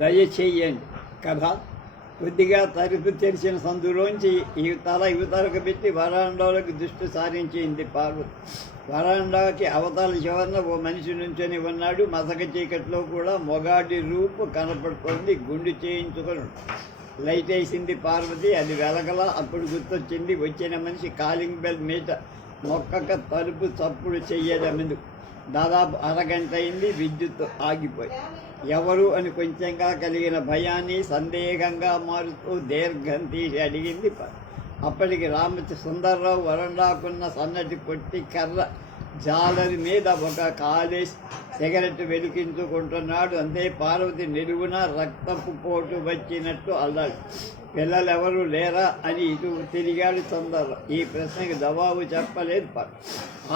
దయచేయండి. కథ. కొద్దిగా తలుపు తెరిచిన సందులోంచి యువతలకు పెట్టి వరాండాలోకి దృష్టి సారించింది పార్వతి. వరాండాకి అవతల చివరన ఓ మనిషి నుంచొని ఉన్నాడు. మసక చీకట్లో కూడా మొగాడి రూపు కనపడుతోంది. గుండు చేయించుకొని లైట్ వేసింది పార్వతి. అది వెలగల. అప్పుడు గుర్తొచ్చింది. వచ్చిన మనిషి కాలింగ్ బెల్ మీద మొక్కక తలుపు చప్పుడు చెయ్యడమెందు. దాదాపు అరగంట అయింది. విద్యుత్ ఆగిపోయి ఎవరు అని కొంచెంగా కలిగిన భయాన్ని సందేహంగా మారుతూ దీర్ఘం తీసి అడిగింది. అప్పటికి సుందర్రావు వరండాకున్న సన్నటి పొట్టి కర్ర జాలరి మీద ఒక కాలేసి సిగరెట్ వెలిగించుకుంటున్నాడు. అంతే. పార్వతి నిలువున రక్తపు పోటు వచ్చినట్టు అల్లాడు. పిల్లలెవరూ లేరా అని ఇటు తిరిగాడు సుందర్రావు. ఈ ప్రశ్నకి జవాబు చెప్పలేదు.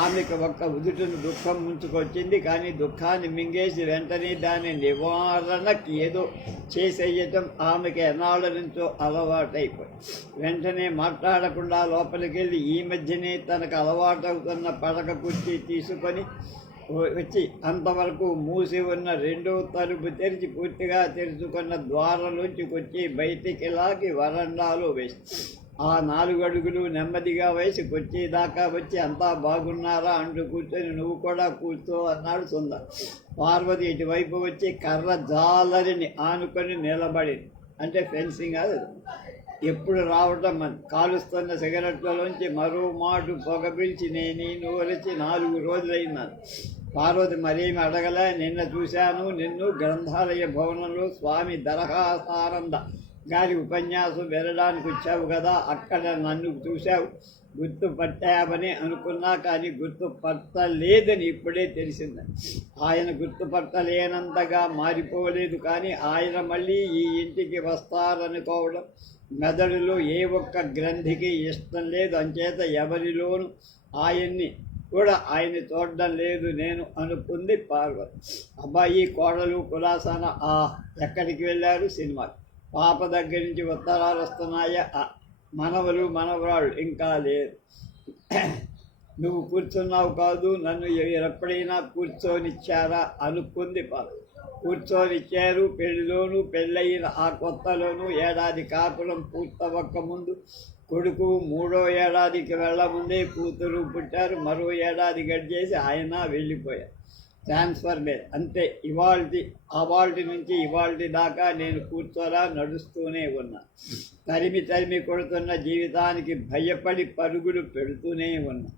ఆమెకు ఒక్క ఉదుటిని దుఃఖం ముంచుకొచ్చింది. కానీ దుఃఖాన్ని మింగేసి వెంటనే దాని నివారణకి ఏదో చేసేయటం ఆమెకి ఎన్నాళ్ళ నుంచో అలవాటైపోయి వెంటనే మాట్లాడకుండా లోపలికి వెళ్ళి ఈ మధ్యనే తనకు అలవాటవుతున్న పడక కుర్చీ తీసుకొని వచ్చి అంతవరకు మూసి ఉన్న రెండో తలుపు తెరిచి పూర్తిగా తెరుచుకున్న ద్వారంలోంచి వచ్చి బయటికి లాగి వరండాలో వేసి ఆ 4 అడుగులు నెమ్మదిగా వేసి కొచ్చేదాకా వచ్చి అంతా బాగున్నారా అంటూ కూర్చొని నువ్వు కూడా కూర్చో అన్నాడు సుందర్. పార్వతి ఇటువైపు వచ్చి కర్ర జాలరిని ఆనుకొని నిలబడింది. అంటే ఫెన్సింగ్ అది. ఎప్పుడు రావటం అని కాలుస్తున్న సిగరెట్లలోంచి మరో మాటు పొగ పిలిచి నేను నూరచి 4 రోజులైనాను. పార్వతి మరేమి అడగలే. నిన్న చూశాను నిన్ను గ్రంథాలయ భవనంలో స్వామి దరహాసానంద గారి ఉపన్యాసం వినడానికి వచ్చావు కదా, అక్కడ నన్ను చూశావు. గుర్తుపట్టామని అనుకున్నా కానీ గుర్తుపట్టలేదని ఇప్పుడే తెలిసింది. ఆయన గుర్తుపట్టలేనంతగా మారిపోలేదు. కానీ ఆయన మళ్ళీ ఈ ఇంటికి వస్తారనుకోవడం మెదడులో ఏ ఒక్క గ్రంథికి ఇష్టం లేదు. అంచేత ఎవరిలోనూ ఆయన్ని చూడడం లేదు నేను అనుకుంది పార్వతి. అబ్బాయి కోడలు కులాసాన ఎక్కడికి వెళ్ళారు? సినిమాకి. పాప దగ్గర నుంచి ఉత్తరాలు వస్తున్నాయా? మనవలు మనవరాళ్ళు ఇంకా లేదు. నువ్వు కూర్చున్నావు కాదు, నన్ను ఎప్పుడైనా కూర్చోనిచ్చారా అనుకుంది పాప. కూర్చోనిచ్చారు. పెళ్లిలోనూ పెళ్ళయిన ఆ కొత్తలోనూ ఏడాది కాపురం పూర్తవక్క ముందు కొడుకు 3వ ఏడాదికి వెళ్ళముందే కూతురు పుట్టారు. మరో ఏడాది గడిచేసి ఆయన వెళ్ళిపోయారు. ట్రాన్స్ఫర్ మీద. అంతే. అవాల్టి నుంచి ఇవాల్టి దాకా నేను కూర్చోలా నడుస్తూనే ఉన్నా. తరిమి కొడుతున్న జీవితానికి భయపడి పరుగులు పెడుతూనే ఉన్నా.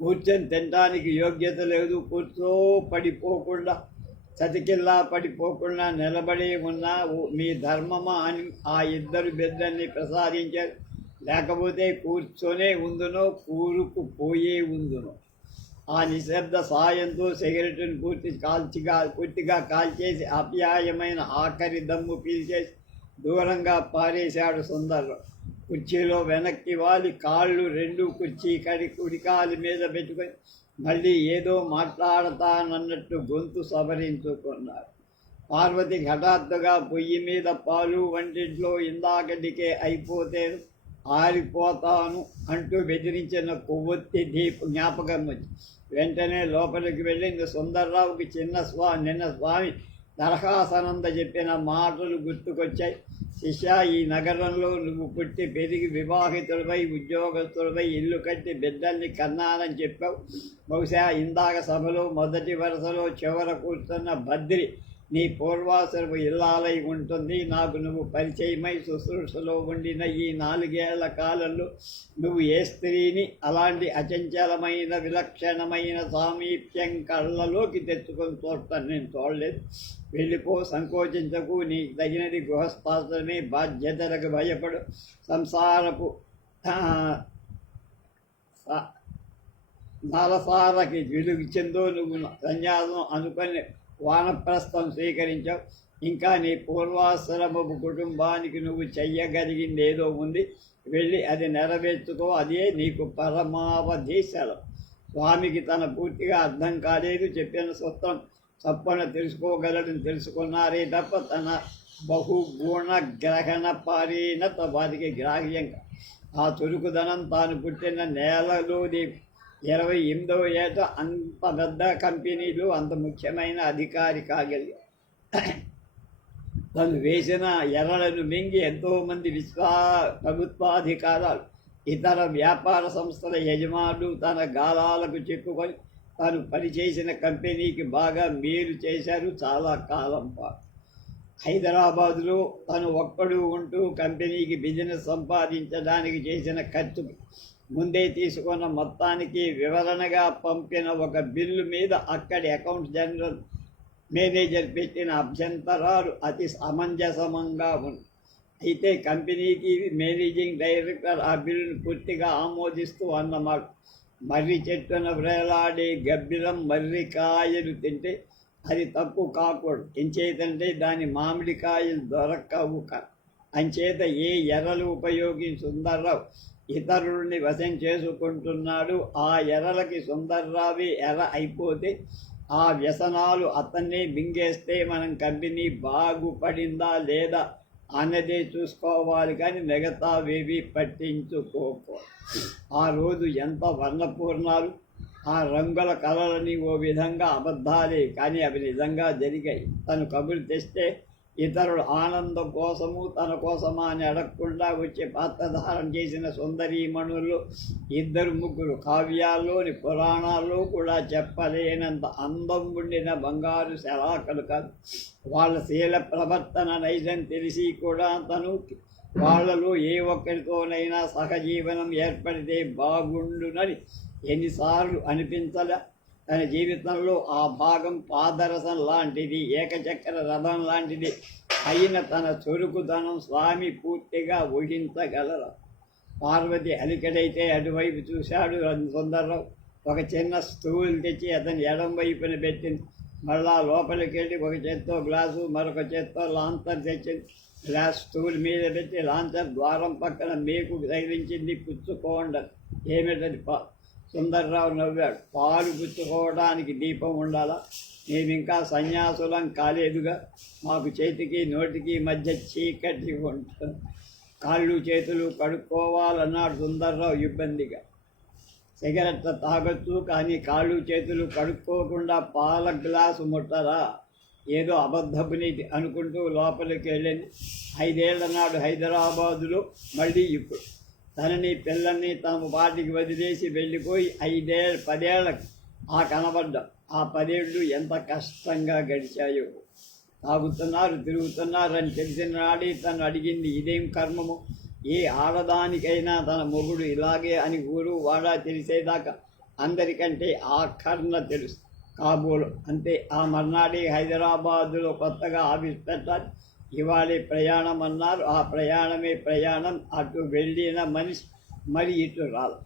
కూర్చొని తినడానికి యోగ్యత లేదు. పడిపోకుండా చతికిల్లా పడిపోకుండా నిలబడి ఉన్నా. మీ ధర్మమా అని ఆ 2 బిడ్డల్ని ప్రసాదించారు. లేకపోతే కూర్చొనే ఉందునో కూరుకుపోయే ఉందునో. ఆ నిశ్శబ్ద సాయంతో సిగరెట్ను పూర్తిగా కాల్చేసి అప్యాయమైన ఆఖరి దమ్ము పీల్చేసి దూరంగా పారేశాడు సుందర్రావు. కుర్చీలో వెనక్కి వాలి కాళ్ళు 2 కుర్చీ కుడికాలి మీద పెట్టుకొని మళ్ళీ ఏదో మాట్లాడతానన్నట్టు గొంతు సవరించుకున్నారు. పార్వతి హఠాత్తుగా పొయ్యి మీద పాలు వంటింట్లో ఇందాకటికే అయిపోతేను ఆరిపోతాను అంటూ బెదిరించిన కొవ్వొత్తి జ్ఞాపకం వచ్చి వెంటనే లోపలికి వెళ్ళింది. సుందర్రావుకి నిన్న స్వామి దరహాసానంద చెప్పిన మాటలు గుర్తుకొచ్చాయి. శిష్య, ఈ నగరంలో నువ్వు పుట్టి పెరిగి వివాహితుడిపై ఉద్యోగస్తుడిపై ఇల్లు కట్టి బిడ్డల్ని కన్నానని చెప్పావు. బహుశా ఇందాక సభలో మొదటి వరుసలో చివర కూర్చున్న భద్రి నీ పూర్వాశ్రమ ఇల్లాలై ఉంటుంది. నాకు నువ్వు పరిచయమై శుశ్రూషలో ఉండిన ఈ 4 ఏళ్ల కాలంలో నువ్వు ఏ స్త్రీని అలాంటి అచంచలమైన విలక్షణమైన సామీప్యం కళ్ళలోకి తెచ్చుకొని చూడటం నేను చూడలేదు. వెళ్ళిపో, సంకోచించకు. నీకు తగినది గృహస్థాశ్రమే. బాధ్యతలకు భయపడు. సంసారపు నరసారకి విలుగిచ్చిందో నువ్వు సన్యాసం అనుకొని వానప్రస్థం స్వీకరించావు. ఇంకా నీ పూర్వాశ్రమపు కుటుంబానికి నువ్వు చెయ్యగలిగింది ఏదో ఉంది. వెళ్ళి అది నెరవేర్చుకో. అదే నీకు పరమావధి సెలవు. స్వామికి తన పూర్తిగా అర్థం కాలేదు. చెప్పిన సూత్రం తప్పన తెలుసుకోగలడని తెలుసుకున్నారే తప్ప తన బహుగుణ గ్రహణ పారీణత వారికి గ్రాహ్యంగా ఆ చురుకుదనం తాను పుట్టిన నేలలోని 28వ ఏట అంత పెద్ద కంపెనీలు అంత ముఖ్యమైన అధికారి కాగలిగారు. తను వేసిన ఎర్రలను మింగి ఎంతోమంది ప్రభుత్వాధికారాలు ఇతర వ్యాపార సంస్థల యజమానులు తన గాలాలకు చెప్పుకొని తాను పనిచేసిన కంపెనీకి బాగా మేలు చేశారు చాలా కాలం పాటు. హైదరాబాదులో తను ఒక్కడు ఉంటూ కంపెనీకి బిజినెస్ సంపాదించడానికి చేసిన ఖర్చుకు ముందే తీసుకున్న మొత్తానికి వివరణగా పంపిన ఒక బిల్లు మీద అక్కడి అకౌంట్స్ జనరల్ మేనేజర్ పెట్టిన అభ్యంతరాలు అతి సమంజసంగా ఉంది. అయితే కంపెనీకి మేనేజింగ్ డైరెక్టర్ ఆ బిల్లును పూర్తిగా ఆమోదిస్తూ అన్నమాట, మర్రి చెట్టున వేలాడే గబ్బిలం మర్రికాయలు తింటే అది తప్పు కాకూడదు. ఎంచేతంటే దాని మామిడికాయలు దొరకవు. అంచేత ఏ ఎర్రలు ఉపయోగించి సుందర్రావు ఇతరుల్ని వశం చేసుకుంటున్నాడు. ఆ ఎర్రలకి సుందర్రావి ఎర్ర అయిపోతే ఆ వ్యసనాలు అతన్నే మింగేస్తే మనం కంపెనీ బాగుపడిందా లేదా అన్నదే చూసుకోవాలి, కానీ మిగతావేవి పట్టించుకోకూడదు. ఆ రోజు ఎంత వర్ణపూర్ణాలు, ఆ రంగుల కళలని ఓ విధంగా అబద్ధాలే, కానీ అవి నిజంగా జరిగాయి. తను కబురు తెస్తే ఇతరుల ఆనందం కోసము తన కోసమా అని అడగకుండా వచ్చే పాత్రధారణ చేసిన సుందరీమణుల్లో ఇద్దరు ముగ్గురు కావ్యాల్లోని పురాణాల్లో కూడా చెప్పలేనంత అందం ఉండిన బంగారు శలాకలు కాదు. వాళ్ళ శీల ప్రవర్తన నైజం తెలిసి కూడా తను వాళ్లలో ఏ ఒక్కరితోనైనా సహజీవనం ఏర్పడితే బాగుండునని ఎన్నిసార్లు అనిపించలే. తన జీవితంలో ఆ భాగం పాదరసం లాంటిది, ఏకచక్ర రథం లాంటిది అయిన తన చురుకుతనం స్వామి పూర్తిగా ఊహించగలరు. పార్వతి అలికడైతే అటువైపు చూశాడు సుందర్రావు. ఒక చిన్న స్టూల్ తెచ్చి అతని ఎడం వైపున పెట్టింది. మళ్ళా లోపలికి వెళ్ళి ఒక చేత్తో గ్లాసు మరొక చేత్తో లాంతర్ తెచ్చింది. గ్లాస్ స్టూల్ మీద పెట్టి లాంతర్ ద్వారం పక్కన మేకు తగిలించింది. పుచ్చుకోండి. ఏమిటది? సుందర్రావు నవ్వాడు. పాలు పుచ్చుకోవడానికి దీపం ఉండాలా? మేమింకా సన్యాసులం కాలేదుగా. మాకు చేతికి నోటికి మధ్య చీకటి ఉంటుంది. కాళ్ళు చేతులు కడుక్కోవాలన్నాడు సుందర్రావు ఇబ్బందిగా. సిగరెట్ తాగొచ్చు, కానీ కాళ్ళు చేతులు కడుక్కోకుండా పాల గ్లాసు ముట్టరా? ఏదో అబద్ధపు నీతి అనుకుంటూ లోపలికి వెళ్ళింది. 5 ఏళ్ల నాడు హైదరాబాదులో, మళ్ళీ ఇప్పుడు తనని పిల్లల్ని తమ వాటికి వదిలేసి వెళ్ళిపోయి 10 ఏళ్ళకి ఆ కనబడ్డం. ఆ 10 ఏళ్ళు ఎంత కష్టంగా గడిచాయో. తాగుతున్నారు, తిరుగుతున్నారు అని తెలిసిన నాడే తను అడిగింది, ఇదేం కర్మము? ఏ ఆడదానికైనా తన మొగుడు ఇలాగే అని ఊరు వాడా తెలిసేదాకా అందరికంటే ఆ కర్ణ తెలుసు కాబోలు. అంతే. ఆ మర్నాడే హైదరాబాదులో కొత్తగా ఆఫీస్ పెట్టాలి. ఇవాళే ప్రయాణం అన్నారు. ఆ ప్రయాణమే ప్రయాణం. అటు వెళ్ళిన మనిషి మరి ఇటు రాదు.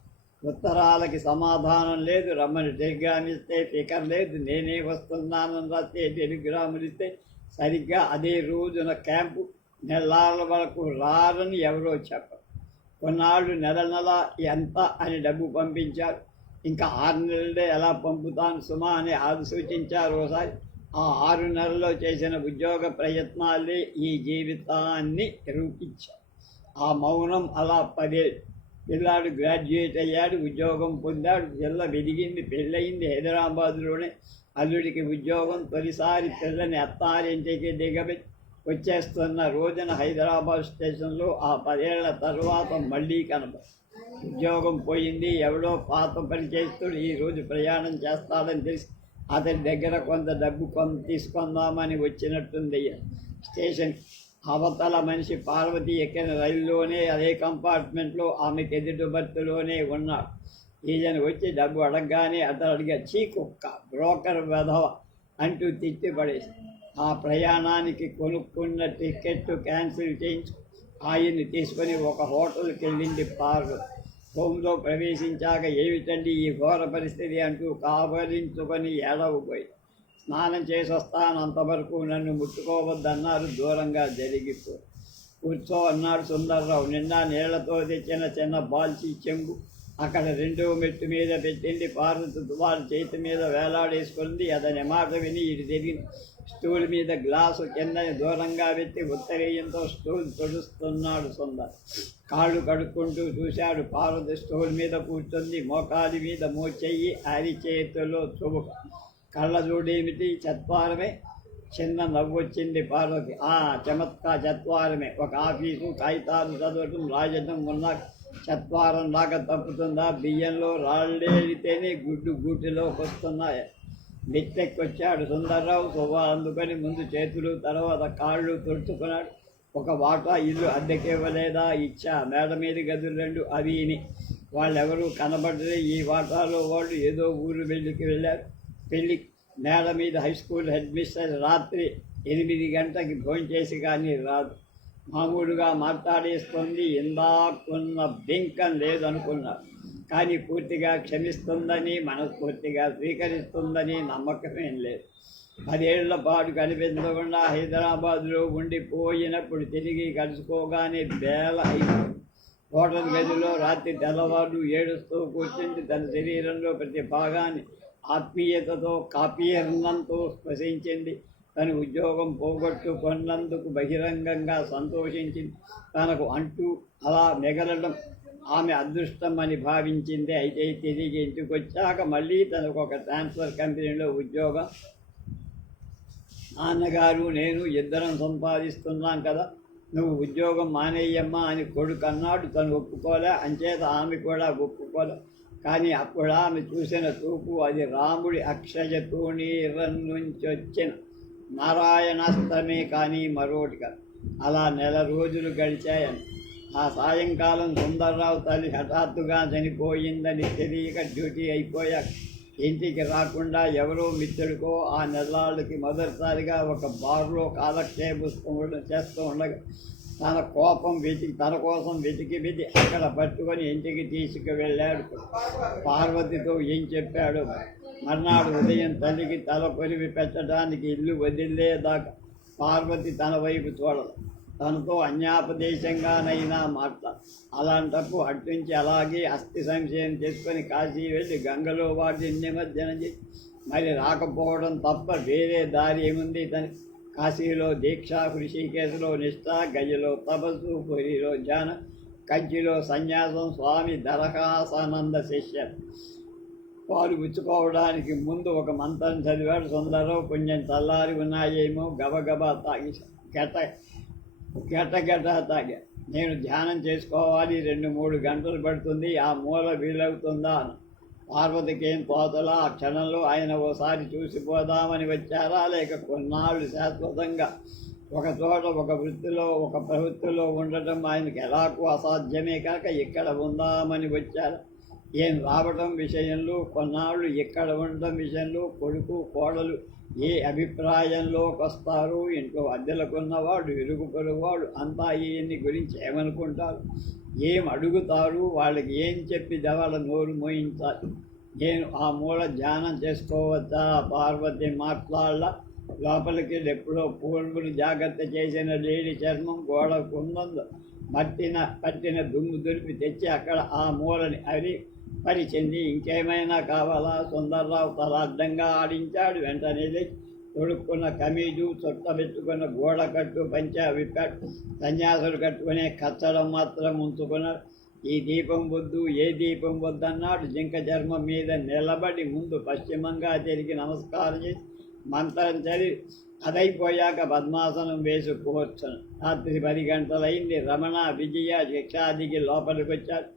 ఉత్తరాలకి సమాధానం లేదు. రమ్మని టెలిగ్రామ్ ఇస్తే ఫికర్ లేదు. నేనే వస్తున్నానని రాస్తే టెలిగ్రాములు ఇస్తే సరిగ్గా అదే రోజున క్యాంపు. నెలల వరకు రారని ఎవరో చెప్పరు. కొన్నాళ్ళు నెల ఎంత అని డబ్బు పంపించారు. ఇంకా 6 నెలలే ఎలా పంపుతాను సుమా అని సూచించారు ఒకసారి. ఆ 6 నెలల్లో చేసిన ఉద్యోగ ప్రయత్నాలే ఈ జీవితాన్ని రూపించారు. ఆ మౌనం అలా 10 ఏళ్ళు. పిల్లాడు గ్రాడ్యుయేట్ అయ్యాడు, ఉద్యోగం పొందాడు, పిల్ల వెదిగింది, పెళ్ళయింది హైదరాబాదులోనే. అల్లుడికి ఉద్యోగం. తొలిసారి పిల్లని అత్తారింటికి దిగబెట్టి వచ్చేస్తున్న రోజున హైదరాబాద్ స్టేషన్లో ఆ 10 ఏళ్ల తర్వాత మళ్ళీ కనపడు. ఉద్యోగం పోయింది. ఎవడో పాత పని చేస్తుడు ఈరోజు ప్రయాణం చేస్తాడని తెలిసి అతని దగ్గర కొంత డబ్బు తీసుకుందామని వచ్చినట్టుంది. స్టేషన్ అవతల మనిషి పార్వతి ఎక్కిన రైల్లోనే, అదే కంపార్ట్మెంట్లో ఆమెకు ఎదుటి బర్తులోనే ఉన్నాడు. ఈయన వచ్చి డబ్బు అడగగానే అతను అడిగా, చీ కుక్క, బ్రోకర్ వెధవ అంటూ తిట్టిపడేసి ఆ ప్రయాణానికి కొనుక్కున్న టికెట్ క్యాన్సిల్ చేయించు ఆయన్ని తీసుకొని ఒక హోటల్కి వెళ్ళింది పార్వతి. హోంలో ప్రవేశించాక ఏమిటండి ఈ ఘోర పరిస్థితి అంటూ కావలించుకొని ఏడవపోయి, స్నానం చేసి వస్తాను, అంతవరకు నన్ను ముట్టుకోవద్దన్నారు. దూరంగా జరిగిపో. కూర్చో అన్నాడు సుందర్రావు. నిండా నీళ్లతో తెచ్చిన చిన్న బాల్చి చెంబు అక్కడ 2వ మెట్టు మీద పెట్టింది. పార్వతి తువాలు చేతి మీద వేలాడేసుకుంది. అతని మాట విని ఇటు తిరిగి స్టూల్ మీద గ్లాసు కిందని దూరంగా పెట్టి ఉత్తరీయంతో స్టూల్ తొడుస్తున్నాడు సుందర్. కాళ్ళు కడుక్కుంటూ చూశాడు. పార్వతి స్టూల్ మీద కూర్చుంది. మోకాలి మీద మోచెయ్యి, అరిచేతిలో చుబుక. కళ్ళ చూడేమిటి చత్వారమే. చిన్న నవ్వొచ్చింది పార్వతి. చత్వారమే, ఒక ఆఫీసు, కాగితాలు చదవటం రాజటం ఉన్న చత్వారం దాకా తప్పుతుందా? బియ్యంలో రాళ్ళేరితేనే గుడ్డు గూటిలోకి వస్తున్నాయి. మెట్టెక్కొచ్చాడు సుందర్రావు. శోభ అందుకని ముందు చేతులు, తర్వాత కాళ్ళు తుడుచుకున్నాడు. ఒక వాటా ఇల్లు అద్దెకివ్వలేదా? ఇచ్చా. మేడ మీద గదులు 2 అవిని. వాళ్ళెవరూ కనబడలే. ఈ వాటాలో వాళ్ళు ఏదో ఊరు వెళ్ళారు. పెళ్ళి మేడ మీద హై స్కూల్ హెడ్ మిస్టర్ రాత్రి 8 గంటలకి భోంచేసి కానీ రాదు. మామూలుగా మాట్లాడేస్తుంది. ఇందాకున్న బెంకం లేదనుకున్నారు, కానీ పూర్తిగా క్షమిస్తుందని, మనస్ఫూర్తిగా స్వీకరిస్తుందని నమ్మకమేం లేదు. 10 ఏళ్ల పాటు కనిపించకుండా హైదరాబాద్లో ఉండిపోయినప్పుడు తిరిగి కలుసుకోగానే బేల అయిపోయింది. హోటల్ గదిలో రాత్రి తెల్లవారు ఏడుస్తూ కూర్చుంది. తన శరీరంలో ప్రతి భాగాన్ని ఆత్మీయతతో, కాపీర్నంతో స్పృశించింది. తన ఉద్యోగం పోగొట్టుకున్నందుకు బహిరంగంగా సంతోషించింది. తనకు అంటూ అలా మిగలడం ఆమె అదృష్టం అని భావించింది. అయితే తిరిగి ఇంటికొచ్చాక మళ్ళీ తనకు ఒక ట్రాన్స్ఫర్ కంపెనీలో ఉద్యోగం. నాన్నగారు నేను ఇద్దరం సంపాదిస్తున్నాం కదా, నువ్వు ఉద్యోగం మానేయమ్మా అని కొడుకు అన్నాడు. తను ఒప్పుకోలే. అంచేత ఆమె కూడా ఒప్పుకోలే. కానీ అప్పుడు ఆమె చూసిన చూపు అది రాముడి అక్షయ తూణీరం నుంచి వచ్చిన నారాయణాస్తమే కానీ మరోటి కాదు. అలా 1 నెల రోజులు గడిచాయని. ఆ సాయంకాలం సుందర్రావు తల్లి హఠాత్తుగా చనిపోయిందని తెలియక డ్యూటీ అయిపోయాక ఇంటికి రాకుండా ఎవరో మిత్రుడికో ఆ నెల్లాళ్ళకి మొదటిసారిగా ఒక బార్లో కాలక్షేపం చేస్తూ ఉండగా తన కోసం వెతికి అక్కడ పట్టుకొని ఇంటికి తీసుకువెళ్ళాడు. పార్వతితో ఏం చెప్పాడు? మర్నాడు ఉదయం తల్లికి తల కొలివి పెట్టడానికి ఇల్లు వదిలేదాకా పార్వతి తన వైపు చూడదు. తనతో అన్యాపదేశంగానైనా మాట్లాడు. అలాంటప్పుడు అట్నుంచి అలాగే అస్థి సంశయం చేసుకొని కాశీ వెళ్ళి గంగలో వాటిని నిమజ్జనం చేసి మరి రాకపోవడం తప్ప వేరే దారి ఏముంది? తను కాశీలో దీక్ష, హృషికేశలో నిష్ఠ, గజలో తపస్సు, పురిలో ధ్యాన, కంచిలో సన్యాసం. స్వామి దరహాసానంద శిష్య పాలు పుచ్చుకోవడానికి ముందు ఒక మంత్రం చదివాడు సుందరరావు. కొంచెం చల్లారి ఉన్నాయేమో గబగబా తాగి గట తాగా. నేను ధ్యానం చేసుకోవాలి, 2-3 గంటలు పడుతుంది, ఆ మూల వీలవుతుందా అని. పార్వతికేం తోతలా. ఆ క్షణంలో ఆయన ఓసారి చూసిపోదామని వచ్చారా, లేక కొన్నాళ్ళు శాశ్వతంగా ఒక చోట ఒక వృత్తిలో ఒక ప్రవృత్తిలో ఉండటం ఆయనకి ఎలాగూ అసాధ్యమే కాక ఇక్కడ ఉందామని వచ్చారు. ఏం రావటం విషయంలో, కొన్నాళ్ళు ఇక్కడ ఉండటం విషయంలో కొడుకు కోడలు ఏ అభిప్రాయంలోకి వస్తారు? ఇంట్లో అద్దెలకున్నవాడు, ఇరుగు పొరుగువాడు అంతా ఈయన్ని గురించి ఏమనుకుంటారు? ఏం అడుగుతారు? వాళ్ళకి ఏం చెప్పి వాళ్ళ నోరు మోయించాలి? నేను ఆ మూల ధ్యానం చేసుకోవచ్చా? పార్వతి మాట్లాడాల. లోపలికి ఎప్పుడో పూర్వులు జాగ్రత్త చేసిన లేడి చర్మం గోడకున్నందు పట్టిన దుమ్ము దులిపి తెచ్చి అక్కడ ఆ మూలని పరిచింది. ఇంకేమైనా కావాలా? సుందర్రావు తల అడ్డంగా ఆడించాడు. వెంటనే తొడుక్కున్న కమీజు, చుట్టబెట్టుకున్న గోడకట్టు పంచా విప్పాడు. సన్యాసులు కట్టుకునే కచ్చడం మాత్రం ఉంచుకున్నాడు. ఈ దీపం వద్దు, ఏ దీపం వద్దన్నాడు. జింక చర్మం మీద నిలబడి ముందు పశ్చిమంగా తిరిగి నమస్కారం చేసి మంత్రం చదివి అదైపోయాక పద్మాసనం వేసి కూర్చొని రాత్రి 10 గంటలైంది. రమణ, విజయ, శిక్షాదికి లోపలికి వచ్చారు.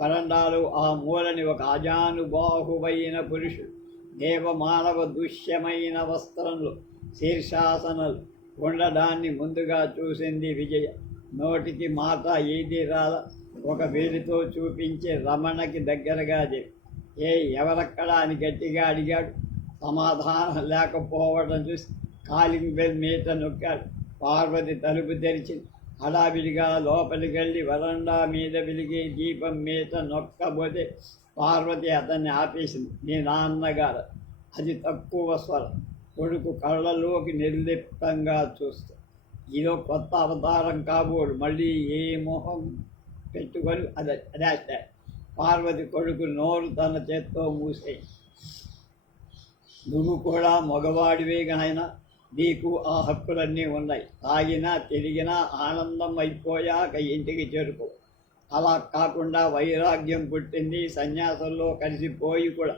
వరండాలు ఆ మూలని ఒక అజానుబాహువైన పురుషుడు దేవమానవ దృశ్యమైన వస్త్రంలో శీర్షాసనలు ఉండడాన్ని ముందుగా చూసింది విజయ. నోటికి మాట ఏది రాల. ఒక వేలితో చూపించి రమణకి దగ్గరగా ఎవరక్కడా అని గట్టిగా అడిగాడు. సమాధానం లేకపోవడం చూసి కాలింగ్ బెల్ మీట నొక్కాడు. పార్వతి తలుపు తెరిచి హడావిడిగా లోపలికి వెళ్ళి వరండా మీద వెలిగే దీపం మీద నొక్కబోతే పార్వతి అతన్ని ఆపేసింది. మీ నాన్నగారు. అది తక్కువ స్వరం. కొడుకు కళ్ళలోకి నిర్లిప్తంగా చూస్తూ ఇదో కొత్త అవతారం కాబోడు, మళ్ళీ ఏ మొహం పెట్టుకొని అదే పార్వతి కొడుకు నోరు తన చేత్తో మూసేయి. నువ్వు కూడా మగవాడివే నాయన, నీకు ఆ హక్కులన్నీ ఉన్నాయి. తాగినా తిరిగినా ఆనందం అయిపోయాక ఇంటికి చేరుకో. అలా కాకుండా వైరాగ్యం పుట్టింది. సన్యాసంలో కలిసిపోయి కూడా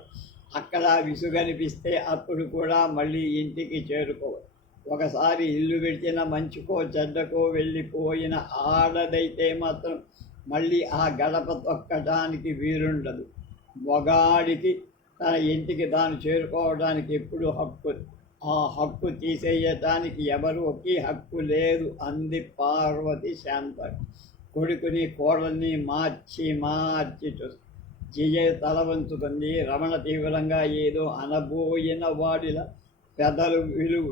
అక్కడ విసుగనిపిస్తే అప్పుడు కూడా మళ్ళీ ఇంటికి చేరుకో. ఒకసారి ఇల్లు విడిచిన మంచుకో చెడ్డకో వెళ్ళిపోయిన ఆడదైతే మాత్రం మళ్ళీ ఆ గడప తొక్కడానికి వీలుండదు. మొగాడికి తన ఇంటికి తాను చేరుకోవడానికి ఎప్పుడు హక్కు. ఆ హక్కు తీసేయటానికి ఎవరికి హక్కు లేదు అంది పార్వతి శాంత. కొడుకుని కోడల్ని మార్చి చూసి జిజే తల వంచుకుంది. రమణ తీవ్రంగా ఏదో అనబోయిన వాడిలా పెదలు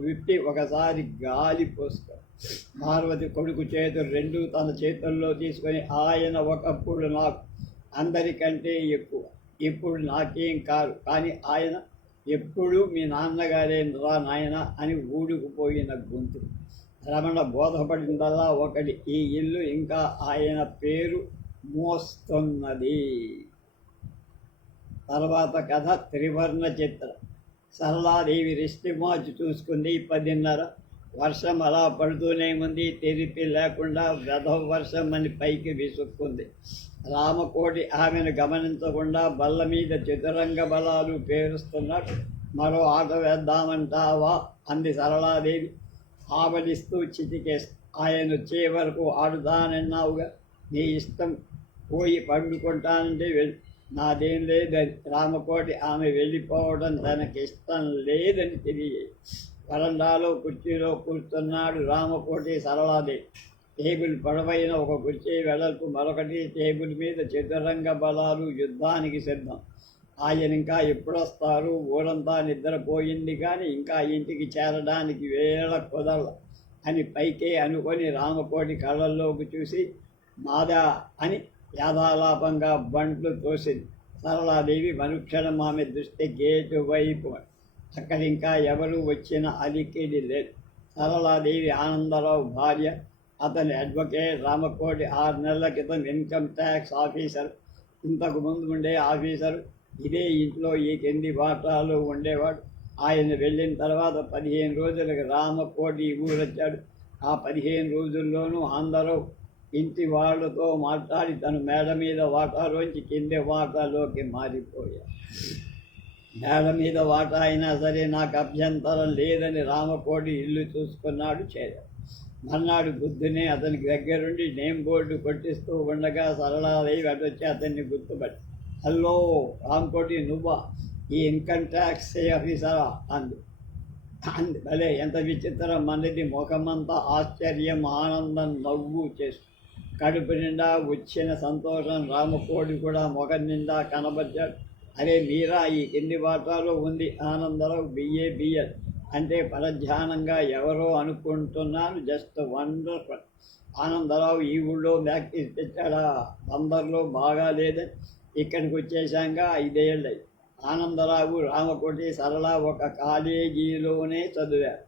విప్పి ఒకసారి గాలి పోస్తారు. పార్వతి కొడుకు చేతులు రెండు తన చేతుల్లో తీసుకొని, ఆయన ఒకప్పుడు నాకు అందరికంటే ఎక్కువ, ఇప్పుడు నాకేం కాదు, కానీ ఆయన ఎప్పుడు మీ నాన్నగారేంద్రా నాయన అని ఊడుకుపోయిన గొంతు. రమణ బోధపడిందల్లా ఒకటి, ఈ ఇల్లు ఇంకా ఆయన పేరు మోస్తున్నది. తర్వాత కథ త్రివర్ణ చిత్రం. సరళాదేవి రిష్టి మార్చి చూసుకుంది. 10:30. వర్షం అలా పడుతూనే ఉంది. తెరిపి లేకుండా వెధవ వర్షం అని పైకి విసుక్కుంది. రామకోటి ఆమెను గమనించకుండా బల్ల మీద చతురంగ బలాలు పేరుస్తున్నాడు. మరో ఆట వేద్దామంటావా అంది సరళాదేవి ఆవలిస్తూ చిటికేస్తూ. ఆయన వచ్చే వరకు ఆడుతానన్నావుగా, నీ ఇష్టం, పోయి పండుకుంటానంటే నాదేం లేదని. రామకోటి ఆమె వెళ్ళిపోవడం తనకిష్టం లేదని తెలియదు. వరండాలో కుర్చీలో కూర్చున్నాడు రామకోటి. సరళాదేవి టేబుల్ పొడవైన ఒక కుర్చీ వెడల్పు మరొకటి. టేబుల్ మీద చతురంగ బలాలు యుద్ధానికి సిద్ధం. ఆయన ఇంకా ఎప్పుడొస్తారు? ఊరంతా నిద్రపోయింది, కానీ ఇంకా ఇంటికి చేరడానికి వేళ కుదరల అని పైకే అనుకొని రామకోటి కళ్ళల్లోకి చూసి మాదా అని యాదాలాపంగా బంట్లు తోసింది. సరళాదేవి మరుక్షణం ఆమె దృష్టి గేటు వైపు. అక్కడ ఇంకా ఎవరు వచ్చిన అలికిడి లేదు. సరళాదేవి ఆనందరావు భార్య, అతని అడ్వకేట్. రామకోటి 6 నెలల క్రితం ఇన్కమ్ ట్యాక్స్ ఆఫీసర్. ఇంతకు ముందు ఉండే ఆఫీసరు ఇదే ఇంట్లో ఈ కింది వాటాలు ఉండేవాడు. ఆయన వెళ్ళిన తర్వాత 15 రోజులకు రామకోటి ఊరొచ్చాడు. ఆ 15 రోజుల్లోనూ అందరూ ఇంటి వాళ్ళతో మాట్లాడి తను మేడ మీద వాటాలోంచి కింది వాటాలోకి మారిపోయాడు. మేడ మీద వాటా అయినా సరే నాకు అభ్యంతరం లేదని రామకోటి ఇల్లు చూసుకున్నాడు. చేరాడు. మర్నాడు బుద్ధునే అతనికి దగ్గరుండి నేమ్ బోర్డు కొట్టిస్తూ ఉండగా సరళాదేవి అటొచ్చి అతన్ని గుర్తుపట్టి, హలో రామకోటి, నువ్వా? ఈ ఇన్కమ్ ట్యాక్స్ ఆఫీసరా అంది. భలే, ఎంత విచిత్రం అన్నది. ముఖమంతా ఆశ్చర్యం, ఆనందం, నవ్వు చేస్తూ కడుపు నిండా వచ్చిన సంతోషం రామకోటి కూడా ముఖం నిండా కనబడ్డాడు. అరే మీరా, ఈ కింది వాటాలో ఉంది ఆనందరావు, బిఏ అంటే పరధ్యానంగా ఎవరో అనుకుంటున్నాను. Just wonderful. ఆనందరావు ఈ ఊళ్ళో ప్రాక్టీస్ తెచ్చాడా? బందర్లో బాగా లేదని ఇక్కడికి వచ్చేసాంగా 5 ఏళ్ళు. ఆనందరావు రామకోటి సరళ ఒక కాలేజీలోనే చదివారు.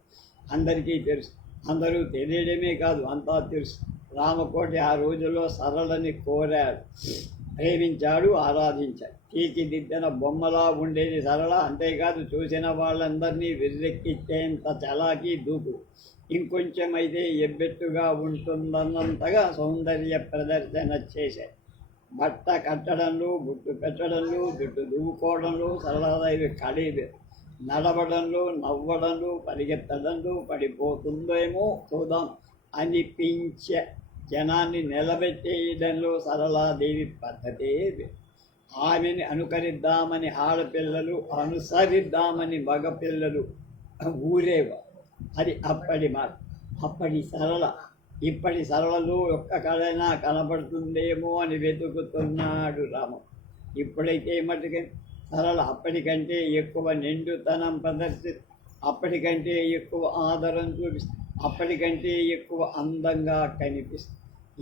అందరికీ తెలుసు. అందరూ తెలియడమే కాదు, అంతా తెలుసు. రామకోటి ఆ రోజుల్లో సరళని కోరాడు, ప్రేమించాడు, ఆరాధించాడు. తీర్చిదిద్దిన బొమ్మలా ఉండేది సరళ. అంతేకాదు చూసిన వాళ్ళందరినీ విర్రెక్కిచ్చేంత చలాకీ, దూకు. ఇంకొంచెం అయితే ఎబ్బెట్టుగా ఉంటుందన్నంతగా సౌందర్య ప్రదర్శన చేశాయి. బట్ట కట్టడంలో, గుట్టు పెట్టడంలో, జుట్టు దువ్వుకోవడంలో సరళాదేవి ఖరీదు. నడవడంలో, నవ్వడంలో, పరిగెత్తడంలో, పడిపోతుందేమో చూద్దాం అనిపించే జనాన్ని నిలబెట్టేయడంలో సరళాదేవి పద్ధతే. ఆమెని అనుకరిద్దామని ఆడపిల్లలు, అనుసరిద్దామని మగపిల్లలు ఊరేవారు. అది అప్పటి మాట. అప్పటి సరళ. ఇప్పటి సరళలో ఒక్క కళైనా కనబడుతుందేమో అని వెతుకుతున్నాడు రాము. ఇప్పుడైతే మటుకే సరళ అప్పటికంటే ఎక్కువ నిండుతనం ప్రదర్శిస్తూ, అప్పటికంటే ఎక్కువ ఆదరం చూపిస్తూ, అప్పటికంటే ఎక్కువ అందంగా కనిపిస్తుంది.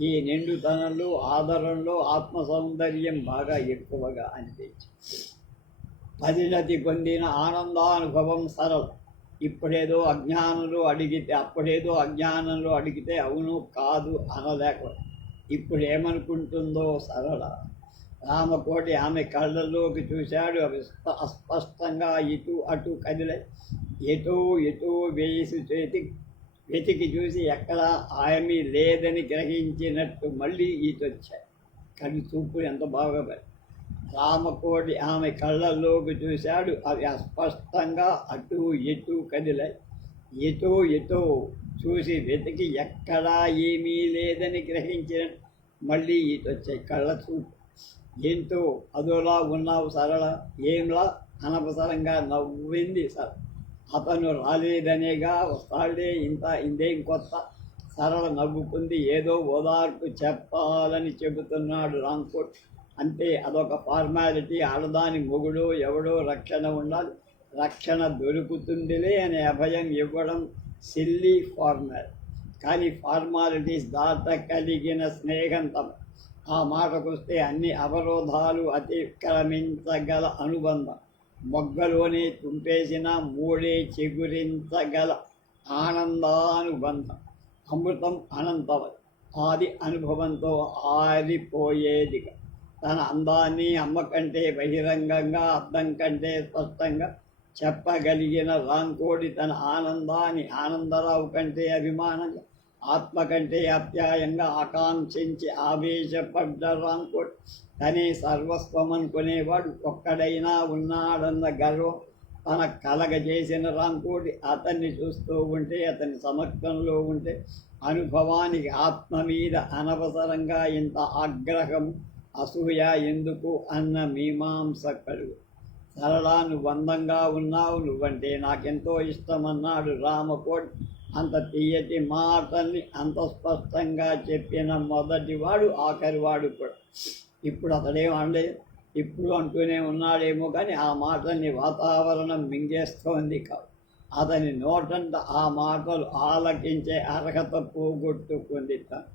ఈ నిండుతనంలో, ఆదరణలో ఆత్మ సౌందర్యం బాగా ఎక్కువగా అనిపించింది. పరిణతి పొందిన ఆనందానుభవం సరళ. అప్పుడేదో అజ్ఞానంలో అడిగితే అవును కాదు అనలేక ఇప్పుడు ఏమనుకుంటుందో సరళ. రామకోటి ఆమె కళ్ళల్లోకి చూశాడు. అవి అస్పష్టంగా ఇటు అటు కదిలే. ఎటో వేసి వెతికి చూసి ఎక్కడా ఆమె లేదని గ్రహించినట్టు మళ్ళీ ఈటొచ్చాయి. కవి చూపు ఎంత బాగా. రామకోటి ఆమె కళ్ళల్లోకి చూశాడు. అవి అస్పష్టంగా అటు ఇటు కదిలాయి. ఎటో ఎటో చూసి వెతికి ఎక్కడా ఏమీ లేదని గ్రహించిన మళ్ళీ ఇటొచ్చాయి కళ్ళ చూపు. ఏంటో అదోలా ఉన్నావు సరళ, ఏంలా అనవసరంగా నవ్వింది సార్. అతను రాలేదనేగా, వస్తాడే ఇందేం కొత్త. సరళ నవ్వుకుంది. ఏదో ఓదార్పు చెప్పాలని చెబుతున్నాడు రాంకోట్. అంతే, అదొక ఫార్మాలిటీ. ఆడదాని మొగుడు ఎవడో రక్షణ ఉండాలి, రక్షణ దొరుకుతుందిలే అనే అభయం ఇవ్వడం సిల్లీ ఫార్మాలిటీ. కానీ ఫార్మాలిటీస్ దాటగలిగిన స్నేహం తమ. ఆ మాటకొస్తే అన్ని అవరోధాలు అతిక్రమించగల అనుబంధం, మొగ్గలోనే తుంపేసిన మూడే చిగురించగల ఆనందానుబంధం, అమృతం అనంతవది. ఆది అనుభవంతో ఆరిపోయేదిగా. తన అందాన్ని అమ్మ కంటే బహిరంగంగా, అద్దం కంటే స్పష్టంగా చెప్పగలిగిన రాంకోడి తన ఆనందాన్ని ఆనందరావు కంటే అభిమానంగా, ఆత్మ కంటే ఆప్యాయంగా ఆకాంక్షించి ఆవేశపడ్డ రాంకోడి తనే సర్వస్వం అనుకునేవాడు ఒక్కడైనా ఉన్నాడన్న గర్వం తన కలగజేసిన రాంకోడి అతన్ని చూస్తూ ఉంటే, అతని సమక్షంలో ఉంటే అనుభవానికి ఆత్మ మీద అనవసరంగా ఇంత ఆగ్రహం, అసూయ ఎందుకు అన్న మీమాంస కలుగు. సరళా, నువ్వు అందంగా ఉన్నావు, నువ్వంటే నాకెంతో ఇష్టమన్నాడు రామకోటి. అంత తీయటి మాటల్ని అంత స్పష్టంగా చెప్పిన మొదటివాడు, ఆఖరివాడు కూడా. ఇప్పుడు అతడేం అనలేదు, ఇప్పుడు అంటూనే ఉన్నాడేమో కానీ ఆ మాటల్ని వాతావరణం మింగేస్తోంది కాదు. అతని నోటంట ఆ మాటలు ఆలకించే అర్హత పోగొట్టుకుంది తను.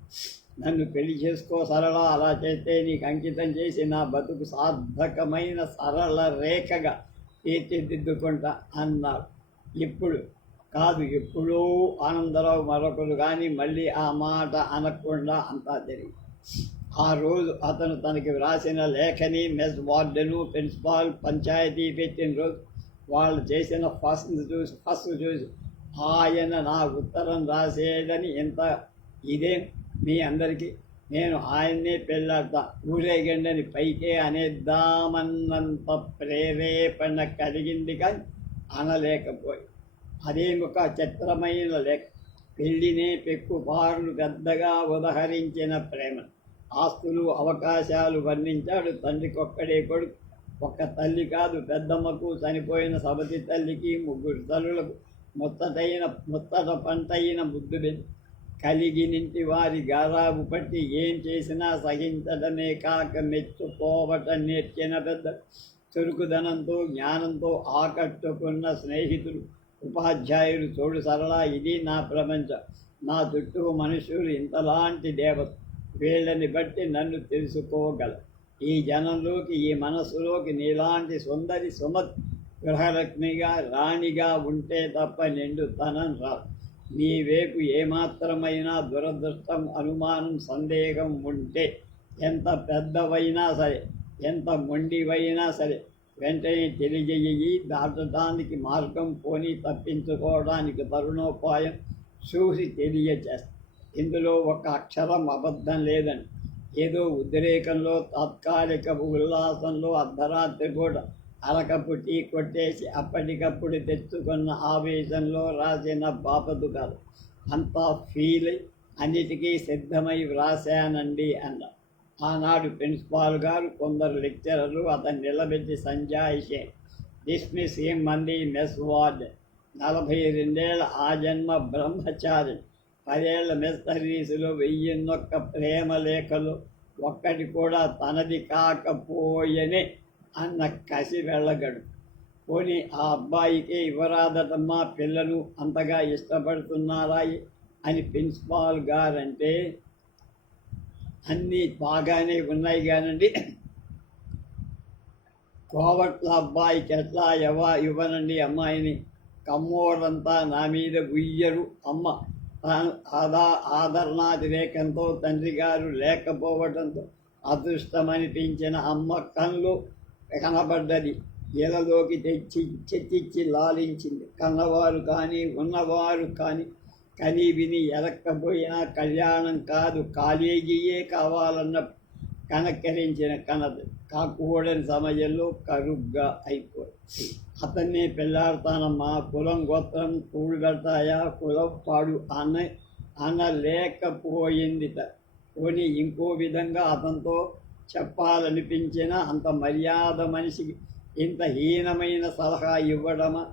నన్ను పెళ్లి చేసుకో సరళ, అలా చేస్తే నీకు అంకితం చేసి నా బతుకు సార్థకమైన సరళ రేఖగా తీర్చిదిద్దుకుంటా అన్నాడు. ఇప్పుడు కాదు, ఎప్పుడూ ఆనందరావు మరొకరు కానీ మళ్ళీ ఆ మాట అనకుండా అంతా జరిగింది. ఆ రోజు అతను తనకి వ్రాసిన లేఖని మెస్ వార్డెను, ప్రిన్సిపాల్, పంచాయతీ పెట్టిన రోజు వాళ్ళు చేసిన ఫస్ట్ చూసి ఆయన నా ఉత్తరం రాసేదని ఎంత ఇదేం మీ అందరికీ, నేను ఆయన్నే పెళ్ళాడతా, ఊరేగండని పైకే అనేద్దామన్నంత ప్రేరేపణ కలిగింది కానీ అనలేకపోయి. అదేమొక చిత్రమైన లేఖ. పెళ్లినే పెక్కుపారులు పెద్దగా ఉదహరించిన ప్రేమ, ఆస్తులు అవకాశాలు వర్ణించాడు. తండ్రికొక్కడే కొడుకు, ఒక్క తల్లి కాదు, పెద్దమ్మకు, చనిపోయిన సబతి తల్లికి, ముగ్గురు తల్లులకు ముత్తట పంటైన ముద్దు కలిగినింటి వారి గారాబు పట్టి ఏం చేసినా సహించడమే కాక మెచ్చుకోవటం నేర్చిన పెద్ద, చురుకుదనంతో జ్ఞానంతో ఆకట్టుకున్న స్నేహితులు, ఉపాధ్యాయులు. చూడు సరళ, ఇది నా ప్రపంచం, నా చుట్టూ మనుషులు ఇంతలాంటి దేవత, వీళ్ళని బట్టి నన్ను తెలుసుకోగల. ఈ జనంలోకి, ఈ మనస్సులోకి నీలాంటి సుందరి సుమత్ గృహలక్ష్మిగా, రాణిగా ఉంటే తప్ప నిండుతనం రాదు. నీ వైపు ఏమాత్రమైనా దురదృష్టం, అనుమానం, సందేహం ఉంటే ఎంత పెద్దవైనా సరే, ఎంత మొండివైనా సరే వెంటనే తెలియజేయి. దాటడానికి మార్గం, పోని తప్పించుకోవడానికి తరుణోపాయం చూసి తెలియచేస్తా. ఇందులో ఒక అక్షరం అబద్ధం లేదని. ఏదో ఉద్రేకంలో, తాత్కాలిక ఉల్లాసంలో అర్ధరాత్రి పూట అరకపు టీ కొట్టేసి అప్పటికప్పుడు తెచ్చుకున్న ఆవేశంలో రాసిన బాపతు కాదు. అంతా ఫీల్ అన్నిటికీ సిద్ధమై వ్రాశానండి అన్న. ఆనాడు ప్రిన్సిపాల్ గారు, కొందరు లెక్చరర్లు అతన్ని నిలబెట్టి సంజాయిషే డిస్మిస్ మంది మెస్ వార్డ్. 42 ఆ జన్మ బ్రహ్మచారి, 10 మెస్ సర్వీసులో 1001 ప్రేమ లేఖలు, ఒక్కటి కూడా తనది కాకపోయనే అన్న కసి వెళ్ళగడు. పోనీ ఆ అబ్బాయికే ఇవ్వరాదటమ్మా, పిల్లలు అంతగా ఇష్టపడుతున్నారా అని ప్రిన్సిపాల్ గారంటే, అన్నీ బాగానే ఉన్నాయి కానండి, కోవట్ల అబ్బాయికి ఎట్లా ఇవ్వనండి అమ్మాయిని, కమ్మోరంతా నా మీద గుయ్యరు అమ్మ. ఆదరణాతిరేకంతో తండ్రి గారు లేకపోవడంతో అదృష్టమనిపించిన అమ్మ కళ్ళు కనబడ్డది. ఇళ్ళలోకి తెచ్చి లాలించింది. కన్నవారు కానీ, ఉన్నవారు కానీ కని విని ఎరక్కపోయినా కళ్యాణం కాదు, కాలేజీయే కావాలన్న కనక్కరించిన కనదు. కాకూడని సమయంలో కరుగ్గా అయిపోయింది. అతన్ని పెళ్ళాడతానమ్మా, కులం గోత్రం కూడు పెడతాయా, కులం పాడు అనలేకపోయిందిట. పోనీ ఇంకో విధంగా అతనితో చెప్పాలనిపించినా అంత మర్యాద మనిషికి ఇంత హీనమైన సలహా ఇవ్వడమా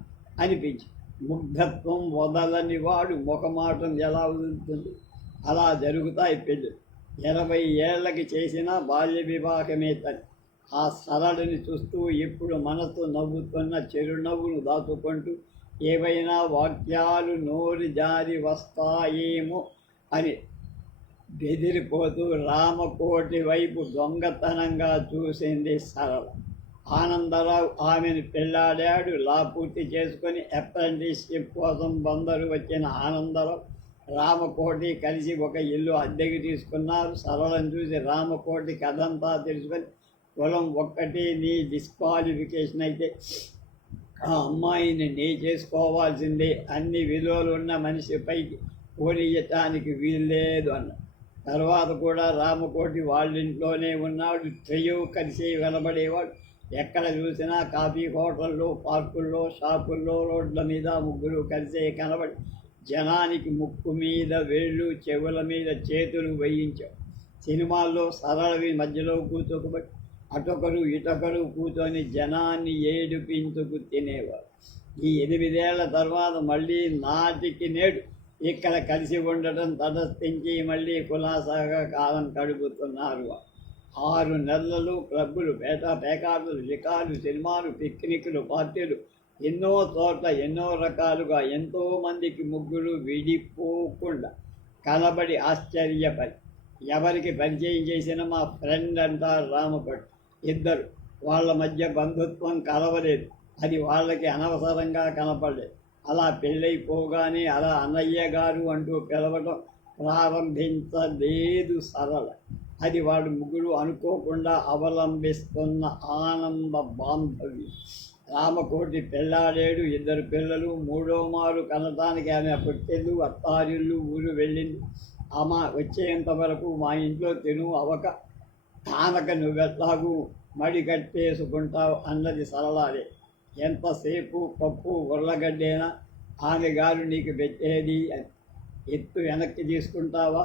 అనిపించి, ముగ్ధత్వం వదలని వాడు ముఖమాటం ఎలా వదులుతుంది? అలా జరుగుతాయి పెళ్ళి. 20 ఏళ్ళకి చేసిన బాల్య వివాహమే తని. ఆ సరళిని చూస్తూ ఇప్పుడు మనసు నవ్వుతున్న చిరునవ్వును దాచుకుంటూ ఏవైనా వాక్యాలు నోరు జారి వస్తాయేమో అని బెదిరిపోతూ రామకోటి వైపు దొంగతనంగా చూసింది సరళ. ఆనందరావు ఆమెను పెళ్ళాడాడు. లా పూర్తి చేసుకొని అప్రెంటిస్షిప్ కోసం బందరు వచ్చిన ఆనందరావు, రామకోటి కలిసి ఒక ఇల్లు అద్దెకి తీసుకున్నారు. సరళను చూసి రామకోటి కథంతా తెలుసుకొని, కులం ఒక్కటి నీ డిస్క్వాలిఫికేషన్ అయితే ఆ అమ్మాయిని నీ చేసుకోవాల్సిందే, అన్ని విలువలు ఉన్న మనిషిపైకి పోనీయటానికి వీల్లేదు అన్న. తర్వాత కూడా రామకోటి వాళ్ళింట్లోనే ఉన్నాడు. ట్రయో కలిసి వెలబడేవాడు. ఎక్కడ చూసినా కాఫీ హోటల్లో, పార్కుల్లో, షాపుల్లో, రోడ్ల మీద ముగ్గురు కలిసే కనబడి జనానికి ముక్కు మీద వేళ్ళు, చెవుల మీద చేతులు వేయించాడు. సినిమాల్లో సరళవి మధ్యలో కూర్చోబట్టి అటొకరు ఇటొకరు కూర్చొని జనాన్ని ఏడిపించుకు తినేవారు. ఈ 8 ఏళ్ల తర్వాత మళ్ళీ నాటికి నేడు ఇక్కడ కలిసి ఉండటం తటస్థించి మళ్ళీ కులాసాగా కాలం గడుపుతున్నారు. 6 నెలలు క్లబ్బులు, పేకాటలు, షికార్లు, సినిమాలు, పిక్నిక్లు, పార్టీలు, ఎన్నో చోట్ల ఎన్నో రకాలుగా ఎంతోమందికి ముగ్గురు విడిపోకుండా కలబడి ఆశ్చర్యపడి ఎవరికి పరిచయం చేసిన మా ఫ్రెండ్ అంటారు రామభట్. ఇద్దరు, వాళ్ళ మధ్య బంధుత్వం కలవలేదు. అది వాళ్ళకి అనవసరంగా కనపడలేదు. అలా పెళ్ళైపోగానే అలా అన్నయ్య గారు అంటూ పిలవటం ప్రారంభించలేదు సరళ. అది వాడు ముగ్గురు అనుకోకుండా అవలంబిస్తున్న ఆనంద బాంధవ్యం. రామకోటి పెళ్ళాడేడు, 2 పిల్లలు. 3వ మారు కనటానికి ఆమె పుట్టిల్లు, అత్తారిల్లు, ఊరు వెళ్ళింది. అమ్మ వచ్చేంత వరకు మా ఇంట్లో తిను అవక కానక నువ్వెట్లాగూ మడి కట్టేసుకుంటావు అన్నది సరళాలే. ఎంతసేపు పప్పు ఉర్లగడ్డేనా ఆమె గారు నీకు పెట్టేది? ఎత్తు వెనక్కి తీసుకుంటావా?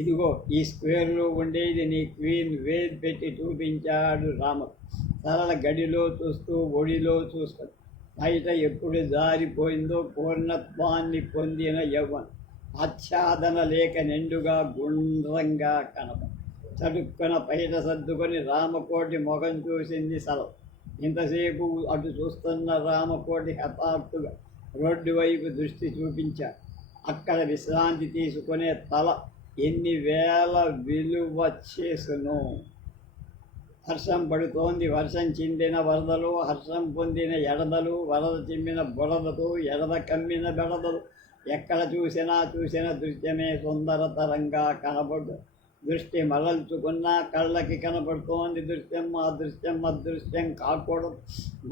ఇదిగో ఈ స్క్వేర్లో ఉండేది నీ క్వీన్ వేలు పెట్టి చూపించాడు రామ. సరళ గడిలో చూస్తూ ఒడిలో చూసుకొని, బయట ఎప్పుడు జారిపోయిందో పూర్ణత్వాన్ని పొందిన యవ్వనం ఆచ్ఛాదన లేక నిండుగా గుండ్రంగా కనపడి చటుక్కున బయట సర్దుకొని రామకోటి మొగం చూసింది సరళ. ఇంతసేపు అటు చూస్తున్న రామకోటి హఠాత్తుగా రోడ్డు వైపు దృష్టి చూపించాడు. అక్కడ విశ్రాంతి తీసుకునే తల ఎన్ని వేల విలువ చేసును. హర్షం పడుతోంది. వర్షం చిందిన వరదలు, హర్షం పొందిన ఎడదలు, వరద చిమ్మిన బురదలు, ఎడద కమ్మిన బెడదలు. ఎక్కడ చూసినా దృశ్యమే సుందరతరంగా కనబడు. దృష్టి మరల్చుకున్న కళ్ళకి కనపడుతోంది దృశ్యం. ఆ దృశ్యం అదృశ్యం కాకూడదు.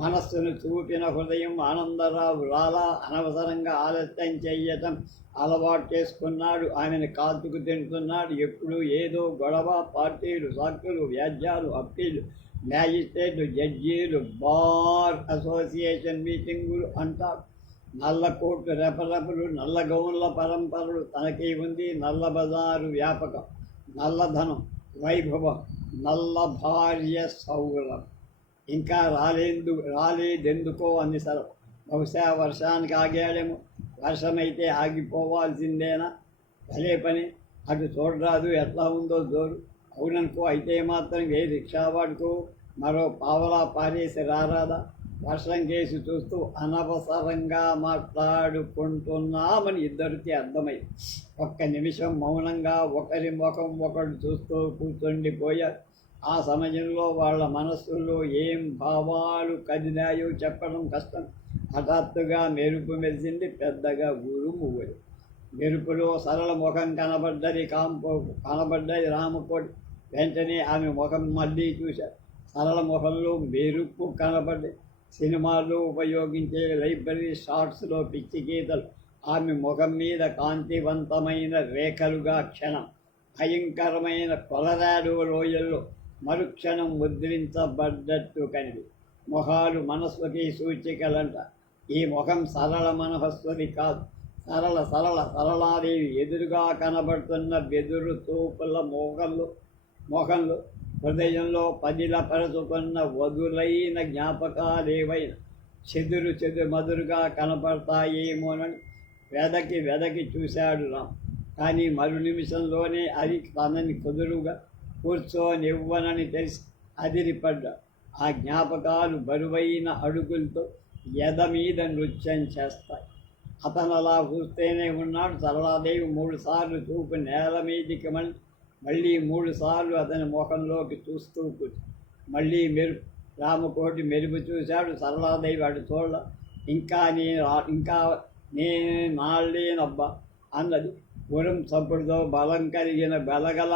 మనస్సును చూపిన హృదయం ఆనందరావు రాలా. అనవసరంగా ఆలస్యం చెయ్యటం అలవాటు చేసుకున్నాడు. ఆమెను కాల్చుకు తింటున్నాడు. ఎప్పుడు ఏదో గొడవ, పార్టీలు, సాక్షులు, వ్యాజ్యాలు, అప్పీలు, మ్యాజిస్ట్రేట్లు, జడ్జీలు, బార్ అసోసియేషన్ మీటింగులు అంటారు. నల్ల కోట్లు రెపరెపలు, నల్ల గౌన్ల పరంపరలు తనకి ఉంది. నల్ల బజారు వ్యాపకం, నల్లధనం, వైభవం, నల్ల భార్య సౌరం. ఇంకా రాలేదెందుకో అంది సరళ. బహుశా వర్షానికి ఆగాడేమో. వర్షమైతే ఆగిపోవాల్సిందేనా? భలే పని. అటు చూడరాదు ఎట్లా ఉందో జోరు. అవుననుకో. అయితే మాత్రం ఏ రిక్షా వాడుకో మరో పావలా పారేసి రారాదా? వర్షం కేసి చూస్తూ అనవసరంగా మాట్లాడుకుంటున్నామని ఇద్దరికి అర్థమైంది. ఒక్క నిమిషం మౌనంగా ఒకరి ముఖం ఒకడు చూస్తూ కూర్చుండిపోయారు. ఆ సమయంలో వాళ్ళ మనస్సుల్లో ఏం భావాలు కదిలాయో చెప్పడం కష్టం. హఠాత్తుగా మెరుపు మెరిసింది. పెద్దగా ఊరు. మెరుపులో సరళ ముఖం కనబడ్డది రామకోటి. వెంటనే ఆమె ముఖం మళ్ళీ చూశారు. సరళ ముఖంలో మెరుపు కనబడ్డది. సినిమాల్లో ఉపయోగించే లైబ్రరీ షాట్స్లో పిచ్చి గీతలు ఆమె ముఖం మీద కాంతివంతమైన రేఖలుగా క్షణం భయంకరమైన కొలరాడో లోయల్లో మరుక్షణం ముద్రించబడ్డట్టు కనిపి మొహాలు మనస్సుకి సూచికలంట. ఈ ముఖం సరళ మనస్సుది కాదు. సరళాదేవి ఎదురుగా కనబడుతున్న బెదురు చూపుల మొఖంలో హృదయంలో పదిలపరుచుకున్న వదులైన జ్ఞాపకాలేవైనా చెదురు మదురుగా కనపడతాయేమోనని వెదకి చూశాడు రామ్. కానీ మరు నిమిషంలోనే అది తనని కుదురుగా కూర్చోనివ్వనని తెలిసి అదిరిపడ్డా. ఆ జ్ఞాపకాలు బరువైన అడుగులతో ఎద మీద నృత్యం చేస్తాయి. అతను అలా చూస్తూనే ఉన్నాడు. సరళాదేవి 3 సార్లు చూపు నేల మీదికి మళ్ళీ 3 సార్లు అతని ముఖంలోకి చూస్తూ కూర్చు. మళ్ళీ రామకోటి మెరుపు చూశాడు. సరళాదేవి అటు చూడ. ఇంకా నేను నాళ్ళేనబ్బా అన్నది. గురం చప్పుడుతో బలం కలిగిన బలగల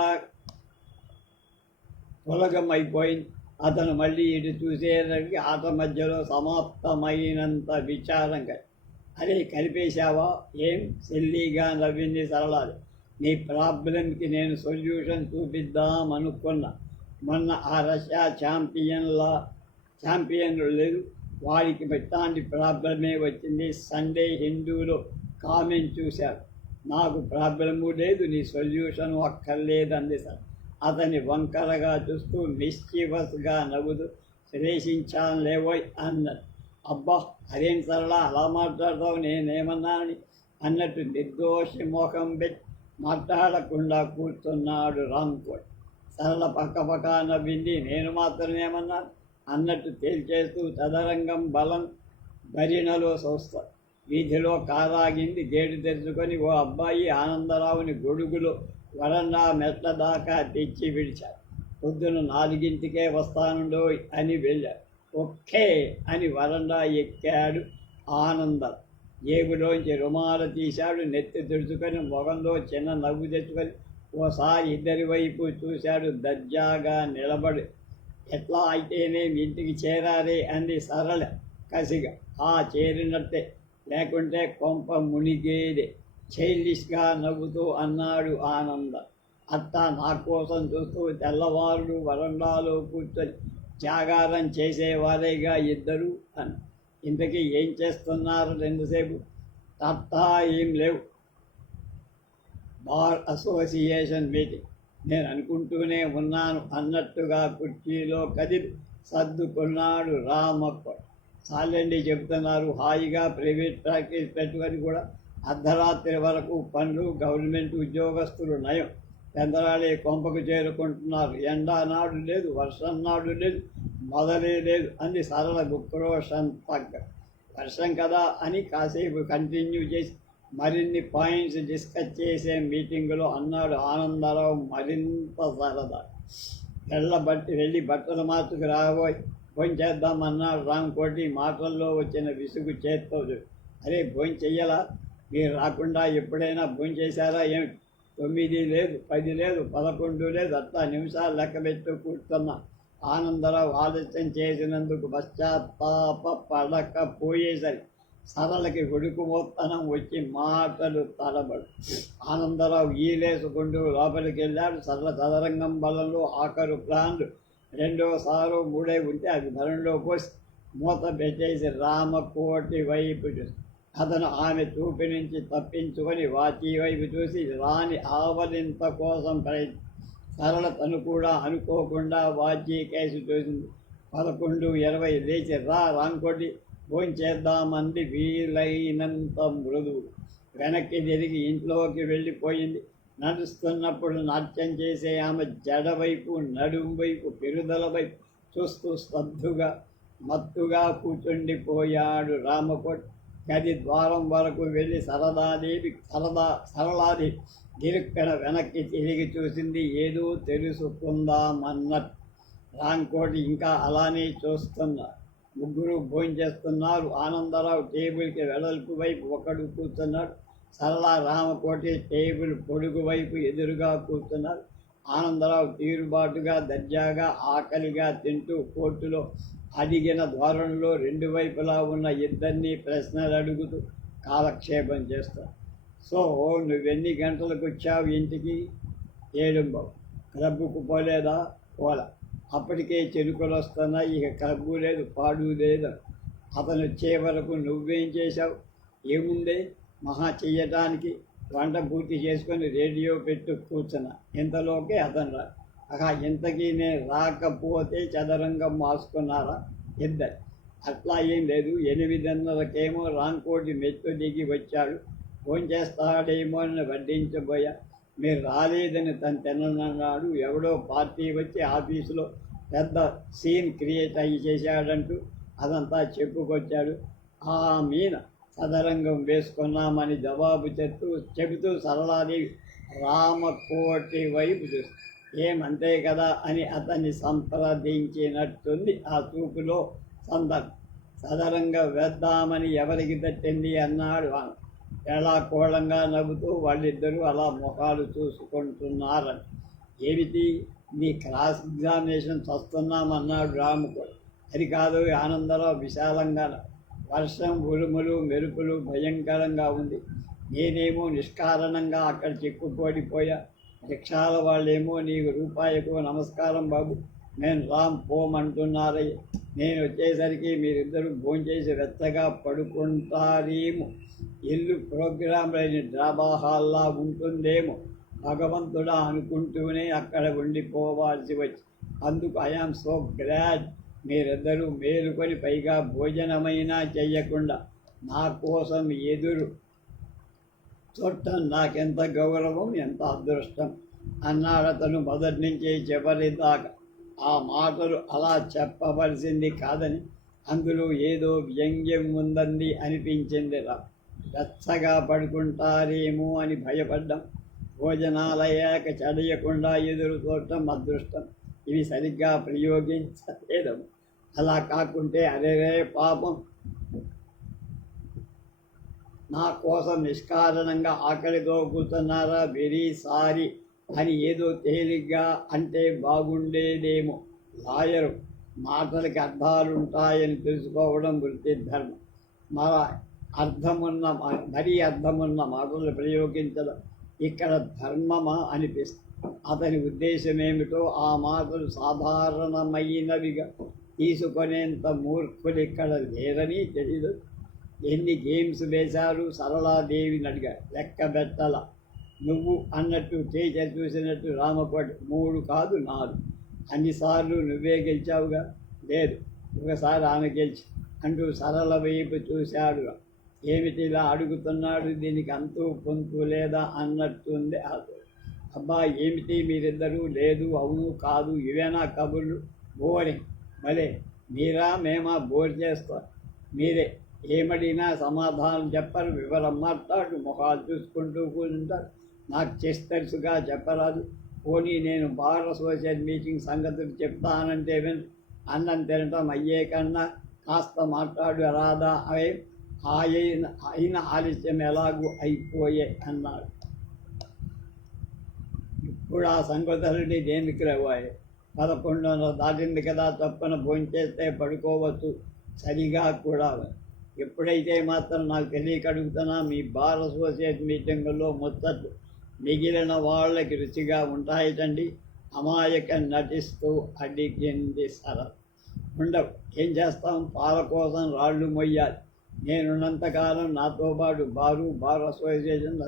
తొలగమైపోయింది. అతను మళ్ళీ ఇటు చూసేసరికి ఆట మధ్యలో సమాప్తమైనంత విచారంగా, అరే కలిపేశావా ఏం సిల్లీగా నవ్వింది సరళాది. నీ ప్రాబ్లంకి నేను సొల్యూషన్ చూపిద్దామనుకున్నా. మొన్న ఆ రష్యా ఛాంపియన్లు లేదు, వాడికి పెట్టాంటి ప్రాబ్లమే వచ్చింది. సండే హిందూలో కామెంట్ చూశారు. నాకు ప్రాబ్లము లేదు, నీ సొల్యూషన్ అక్కర్లేదంది సార్. అతని వంకరగా చూస్తూ మిస్చీవస్గా నవ్వుతూ శ్లేషించానులేవోయ్ అన్నది. అబ్బా అదేం సరళ అలా మాట్లాడతావు, నేనేమన్నానని అన్నట్టు నిర్దోషి మోహం పెట్టి మాట్లాడకుండా కూర్చున్నాడు రామ్కోట్. సరళ పక్క నవ్వింది. నేను మాత్రమేమన్నాను అన్నట్టు తేల్చేస్తూ చదరంగం బలం భరిణలో చూస్తా. వీధిలో కారాగింది. గేటు తెరుచుకొని ఓ అబ్బాయి ఆనందరావుని గొడుగులో వరండా మెట్ల దాకా తెచ్చి విడిచాడు. పొద్దున 4ంటికే వస్తానుండో అని వెళ్ళాడు. ఓకే అని వరండా ఎక్కాడు ఆనందం. జేబులోంచి రుమాల తీశాడు. నెత్తి తుడుచుకొని మొగంలో చిన్న నవ్వు తెచ్చుకొని ఓసారి ఇద్దరి వైపు చూశాడు. దర్జాగా నిలబడి ఎట్లా అయితేనే ఇంటికి చేరారే అంది సరళ కసిగా. చేరినట్టే, లేకుంటే కొంప మునిగేదే చైల్డిష్గా నవ్వుతూ అన్నాడు ఆనంద. అత్త నా కోసం చూస్తూ తెల్లవారులు వరండాలో కూర్చొని జాగారం చేసేవారేగా ఇద్దరు అని. ఇంతకీ ఏం చేస్తున్నారు 2 సేపు? తట్టా ఏం లేవు, బార్ అసోసియేషన్ మీటింగ్. నేను అనుకుంటూనే ఉన్నాను అన్నట్టుగా కుర్చీలో కదిలి సర్దుకున్నాడు రామప్ప. చాలండి చెబుతున్నారు, హాయిగా ప్రైవేట్ ప్రాక్టీస్ పెట్టుకొని కూడా అర్ధరాత్రి వరకు పనులు. గవర్నమెంట్ ఉద్యోగస్తులు నయం, పెందరాళే కొంపకు చేరుకుంటున్నారు. ఎండా నాడు లేదు, వర్షం నాడు లేదు, మొదలే లేదు అంది సరళ గుక్రోషం తగ్గ. వర్షం కదా అని కాసేపు కంటిన్యూ చేసి మరిన్ని పాయింట్స్ డిస్కస్ చేసే మీటింగులో అన్నాడు ఆనందరావు మరింత సరదా. వెళ్ళి బట్టలు మార్చుకు రాబోయ్, భోంచేద్దామన్నాడు రామ్కోటి. మాటల్లో వచ్చిన విసుగు చేత్తో. అరే భోంచెయ్యలా, మీరు రాకుండా ఎప్పుడైనా భోంచేశారా ఏమిటి? 9 లేదు, 10 లేదు, 11 లేదు, అట్లా నిమిషాలు లెక్క పెట్టు కూర్చున్నా. ఆనందరావు ఆలస్యం చేసినందుకు పశ్చాత్తాప పడకపోయేసరి సరళకి ఉడుకుమోత్తనం వచ్చి మాటలు తడబడు. ఆనందరావు ఈలేసుకుంటూ లోపలికి వెళ్ళాడు. సరళ చదరంగం బలంలో ఆఖరు ప్లాన్లు 2సారో 3 ఉంటే అవి బలంలో పోసి మూత పెట్టేసి రామకోటి వైపు చూసి అతను ఆమె చూపి నుంచి తప్పించుకొని వాచి వైపు చూసి రాని ఆవలింత కోసం సరళ తను కూడా అనుకోకుండా వాచి కేసు చూసింది. 11:20 లేచి రాంకోటి భోంచేద్దామంది వీలైనంత మృదువు. వెనక్కి తిరిగి ఇంట్లోకి వెళ్ళిపోయింది. నడుస్తున్నప్పుడు నాట్యం చేసే ఆమె జడ వైపు, నడుం వైపు, పెరుదల వైపు చూస్తూ స్తబ్దుగా మత్తుగా కూర్చుండిపోయాడు రామకోటి. గది ద్వారం వరకు వెళ్ళి సరళాదేవి గిరుక్కన వెనక్కి తిరిగి చూసింది. ఏదో తెలుసుకుందామన్నట్టు. రాంకోటి ఇంకా అలానే చూస్తున్నారు. ముగ్గురు భోంచేస్తున్నారు. ఆనందరావు టేబుల్కి వెడల్పు వైపు ఒకడు కూర్చున్నాడు. సరళ రామకోటి టేబుల్ పొడుగు వైపు ఎదురుగా కూర్చున్నారు. ఆనందరావు తీరుబాటుగా దర్జాగా ఆకలిగా తింటూ కోర్టులో అడిగిన ధోరణిలో 2 వైపులా ఉన్న ఇద్దరినీ ప్రశ్నలు అడుగుతూ కాలక్షేపం చేస్తాడు. సో నువ్వెన్ని గంటలకు వచ్చావు ఇంటికి? 7:00. క్లబ్కు పోలేదా? పోలా. అప్పటికే చిరుకులు వస్తున్నాయి, ఇక కబ్బు లేదు పాడు లేదు. అతను వచ్చే వరకు నువ్వేం చేశావు? ఏముంది మహా చెయ్యటానికి? వంట పూర్తి చేసుకొని రేడియో పెట్టు కూర్చున్నా. ఇంతలోకే అతను రా. ఇంతకీ నేను రాకపోతే చదరంగం మార్చుకున్నారా ఇద్దరు? అట్లా ఏం లేదు. 8:30కేమో రాంకోటి మెట్టు దిగి వచ్చాడు. ఫోన్ చేస్తాడేమో అని వడ్డించబోయా. మీరు రాలేదని తను తినన్నాడు. ఎవడో పార్టీ వచ్చి ఆఫీసులో పెద్ద సీన్ క్రియేట్ అయ్యి చేశాడంటూ అదంతా చెప్పుకొచ్చాడు. ఆ మీన చదరంగం వేసుకున్నామని జవాబు చెబుతూ సరళాదేవి రామకోటి వైపు చూసి ఏమంతే కదా అని అతన్ని సంప్రదించినట్టుంది ఆ చూపులో సందర్భం. చదరంగం వేద్దామని ఎవరికి తట్టింది అన్నాడు. ఎలా కోళంగా నవ్వుతూ వాళ్ళిద్దరూ అలా ముఖాలు చూసుకుంటున్నారని. ఏమిటి నీ క్రాస్ ఎగ్జామినేషన్ చస్తున్నామన్నాడు రాముకు. అది కాదు ఆనందరావు విశాలంగా. వర్షం ఉరుములు మెరుపులు భయంకరంగా ఉంది. నేనేమో నిష్కారణంగా అక్కడ చిక్కుపడిపోయా. రిక్షాల వాళ్ళేమో నీకు రూపాయకు నమస్కారం బాబు, నేను రామ్ పోమంటున్నారయ్య. నేను వచ్చేసరికి మీరిద్దరూ భోంచేసి వెచ్చగా పడుకుంటారేమో. ఇల్లు ప్రోగ్రాం లేని డ్రాబా హాల్లా ఉంటుందేమో. భగవంతుడా అనుకుంటూనే అక్కడ ఉండిపోవాల్సి వచ్చి. అందుకు ఐఆమ్ సో గ్లాడ్ మీరిద్దరూ మేలుకొని పైగా భోజనమైనా చెయ్యకుండా నా కోసం ఎదురు చూడటం నాకెంత గౌరవం, ఎంత అదృష్టం అన్నాడతను మొదటి నుంచి చివరి దాకా. ఆ మాటలు అలా చెప్పవలసింది కాదని, అందులో ఏదో వ్యంగ్యం ఉందంది అనిపించింది. వెచ్చగా పడుకుంటారేమో అని భయపడ్డం, భోజనాలయ్యాక చడయకుండా ఎదురు చూడటం అదృష్టం. ఇవి సరిగ్గా ప్రయోగించలేదు. అలా కాకుంటే అరేరే పాపం, నా కోసం నిష్కారణంగా ఆకలితో కూర్చున్నారా, వెరీ సారీ అని ఏదో తేలిగ్గా అంటే బాగుండేదేమో. లాయరు మాటలకి అర్థాలుంటాయని తెలుసుకోవడం వృత్తి ధర్మం. మరీ అర్థమున్న మాటలు ప్రయోగించడం ఇక్కడ ధర్మమా అనిపిస్తుంది. అతని ఉద్దేశం ఏమిటో ఆ మాటలు సాధారణమైనవిగా తీసుకునేంత మూర్ఖులు ఇక్కడ లేరని తెలీదు. ఎన్ని గేమ్స్ వేశారు సరళాదేవిని అడిగాడు. లెక్క పెట్టాల. నువ్వు అన్నట్టు టీచర్ చూసినట్టు రామకోటి 3 కాదు 4. అన్నిసార్లు నువ్వే గెలిచావుగా. లేదు, ఒకసారి ఆమె గెలిచి అంటూ సరళ వైపు చూశాడు. ఏమిటిలా అడుగుతున్నాడు, దీనికి అంతూ పొంతు లేదా అన్నట్టుంది. అబ్బా ఏమిటి మీరిద్దరూ లేదు అవును కాదు ఇవేనా కబుర్లు? బోరింగ్. భలే మీరా మేమా బోర్ చేస్తారు. మీరే ఏమడినా సమాధానం చెప్పరు, వివరం మాట్లాడు, ముఖాలు చూసుకుంటూ కూర్చుంటారు. నాకు చేసి తెలుసుగా చెప్పరాదు. పోనీ నేను బార్ అసోసియేషన్ మీటింగ్ సంగతులు చెప్తానంటే అన్నం తినటం అయ్యే కన్నా కాస్త మాట్లాడు రాదా? అవే అయిన ఆలస్యం ఎలాగూ అయిపోయే అన్నాడు. ఇప్పుడు ఆ సంగతులని దేనికి రవ్వాయి? 11:30 దాటింది కదా, తప్పన భోంచేస్తే పడుకోవచ్చు. సరిగా కూడా ఎప్పుడైతే మాత్రం నాకు తెలియక అడుగుతున్నా, మీ బార్ అసోసియేట్ మీటింగుల్లో ముచ్చట్లు మిగిలిన వాళ్ళకి రుచిగా ఉంటాయిటండి. అమాయక నటిస్తూ అడిగింది సరళ. ఉండవు, ఏం చేస్తాం, పాల కోసం రాళ్ళు మొయ్యాలి. నేనున్నంతకాలం నాతో పాటు బార్ అసోసియేషన్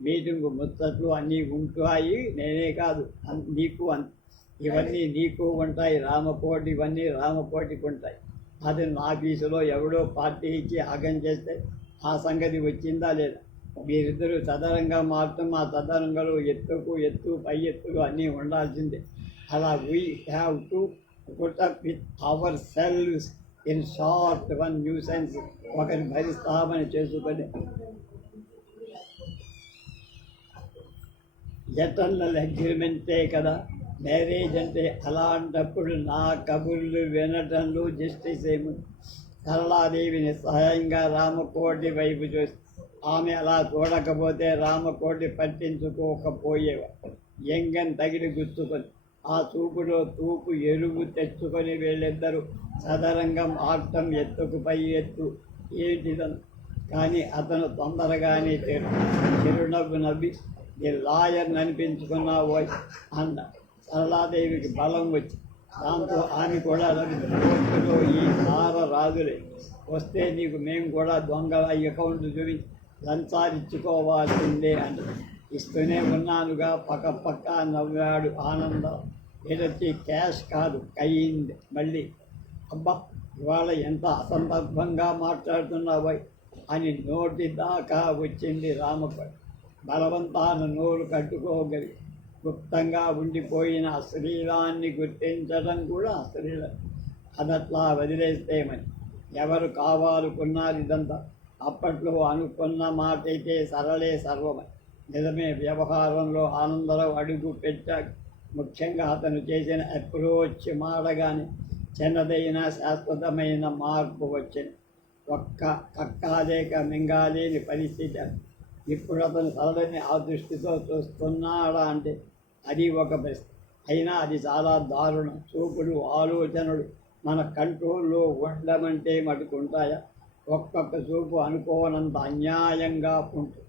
మీటింగు ముచ్చట్లు అన్నీ ఉంటాయి. నేనే కాదు, నీకు ఇవన్నీ నీకు ఉంటాయి. రామకోటి ఇవన్నీ రామకోటికి ఉంటాయి. అది నా ఆఫీసులో ఎవడో పార్టీ ఇచ్చి ఆగం చేస్తే ఆ సంగతి వచ్చిందా లేదా? మీరిద్దరూ చదరంగా మాత్రం ఆ చదరంగంలో ఎత్తు పై ఎత్తులు అన్నీ ఉండాల్సిందే. అలా we have to put up with our selves in short one nuisance. ఒకరి భరిస్తామని చేసుకొని ఎటర్నల్ అగ్రిమెంటే కదా మ్యారేజ్ అంటే. అలాంటప్పుడు నా కబుర్లు వినటంలో జస్టిస్ ఏముంది? సరళాదేవి నిస్సహాయంగా రామకోటి వైపు చూసి, ఆమె అలా చూడకపోతే రామకోటి పట్టించుకోకపోయేవాడు. ఎంగన్ తగిలి గుచ్చుకొని ఆ చూపులో తూపు ఎరువు తెచ్చుకొని వీళ్ళిద్దరూ చదరంగం ఆడటం ఎత్తుకు పై ఎత్తు ఏంటిదను. కానీ అతను తొందరగానే చిరునవ్వు నవ్వి, ది లాయర్ని అనిపించుకున్నావో అన్న. సరళాదేవికి బలం వచ్చి దాంతో ఆమె కూడా రోజులో ఈ తార రాజులే వస్తే నీకు మేము కూడా దొంగల అకౌంట్ చూపించి లంచాలిచ్చుకోవాల్సిందే అని ఇస్తూనే ఉన్నానుగా పక్క నవ్వాడు ఆనందం. ఏదొచ్చి క్యాష్ కాదు అయింది మళ్ళీ. అబ్బా ఇవాళ ఎంత అసందర్భంగా మాట్లాడుతున్నావా అని నోటి దాకా వచ్చింది రామపడి. బలవంతాన నోరు కట్టుకోగలిగి గుప్తంగా ఉండిపోయిన అశ్లీలాన్ని గుర్తించడం కూడా అశ్లీలం. అదట్లా వదిలేస్తేమని ఎవరు కావాలనుకున్నారు ఇదంతా? అప్పట్లో అనుకున్న మాట అయితే సరళే సర్వమని. నిజమే, వ్యవహారంలో ఆనందరావు అడుగు పెట్టాక ముఖ్యంగా అతను చేసిన అప్రోచ్ మాడగానే చిన్నదైన శాశ్వతమైన మార్పు వచ్చింది. ఒక్క కక్కాలేక మింగాలేని పరిస్థితి. ఇప్పుడు అతను సరళని ఆ దృష్టితో చూస్తున్నాడా అంటే అది ఒక ప్రశ్న. అయినా అది చాలా దారుణం. చూపులు ఆలోచనలు మన కంట్రోల్లో ఉండమంటే మటుకుంటాయా? ఒక్కొక్క చూపు అనుకోనంత అన్యాయంగా ఉంటుంది.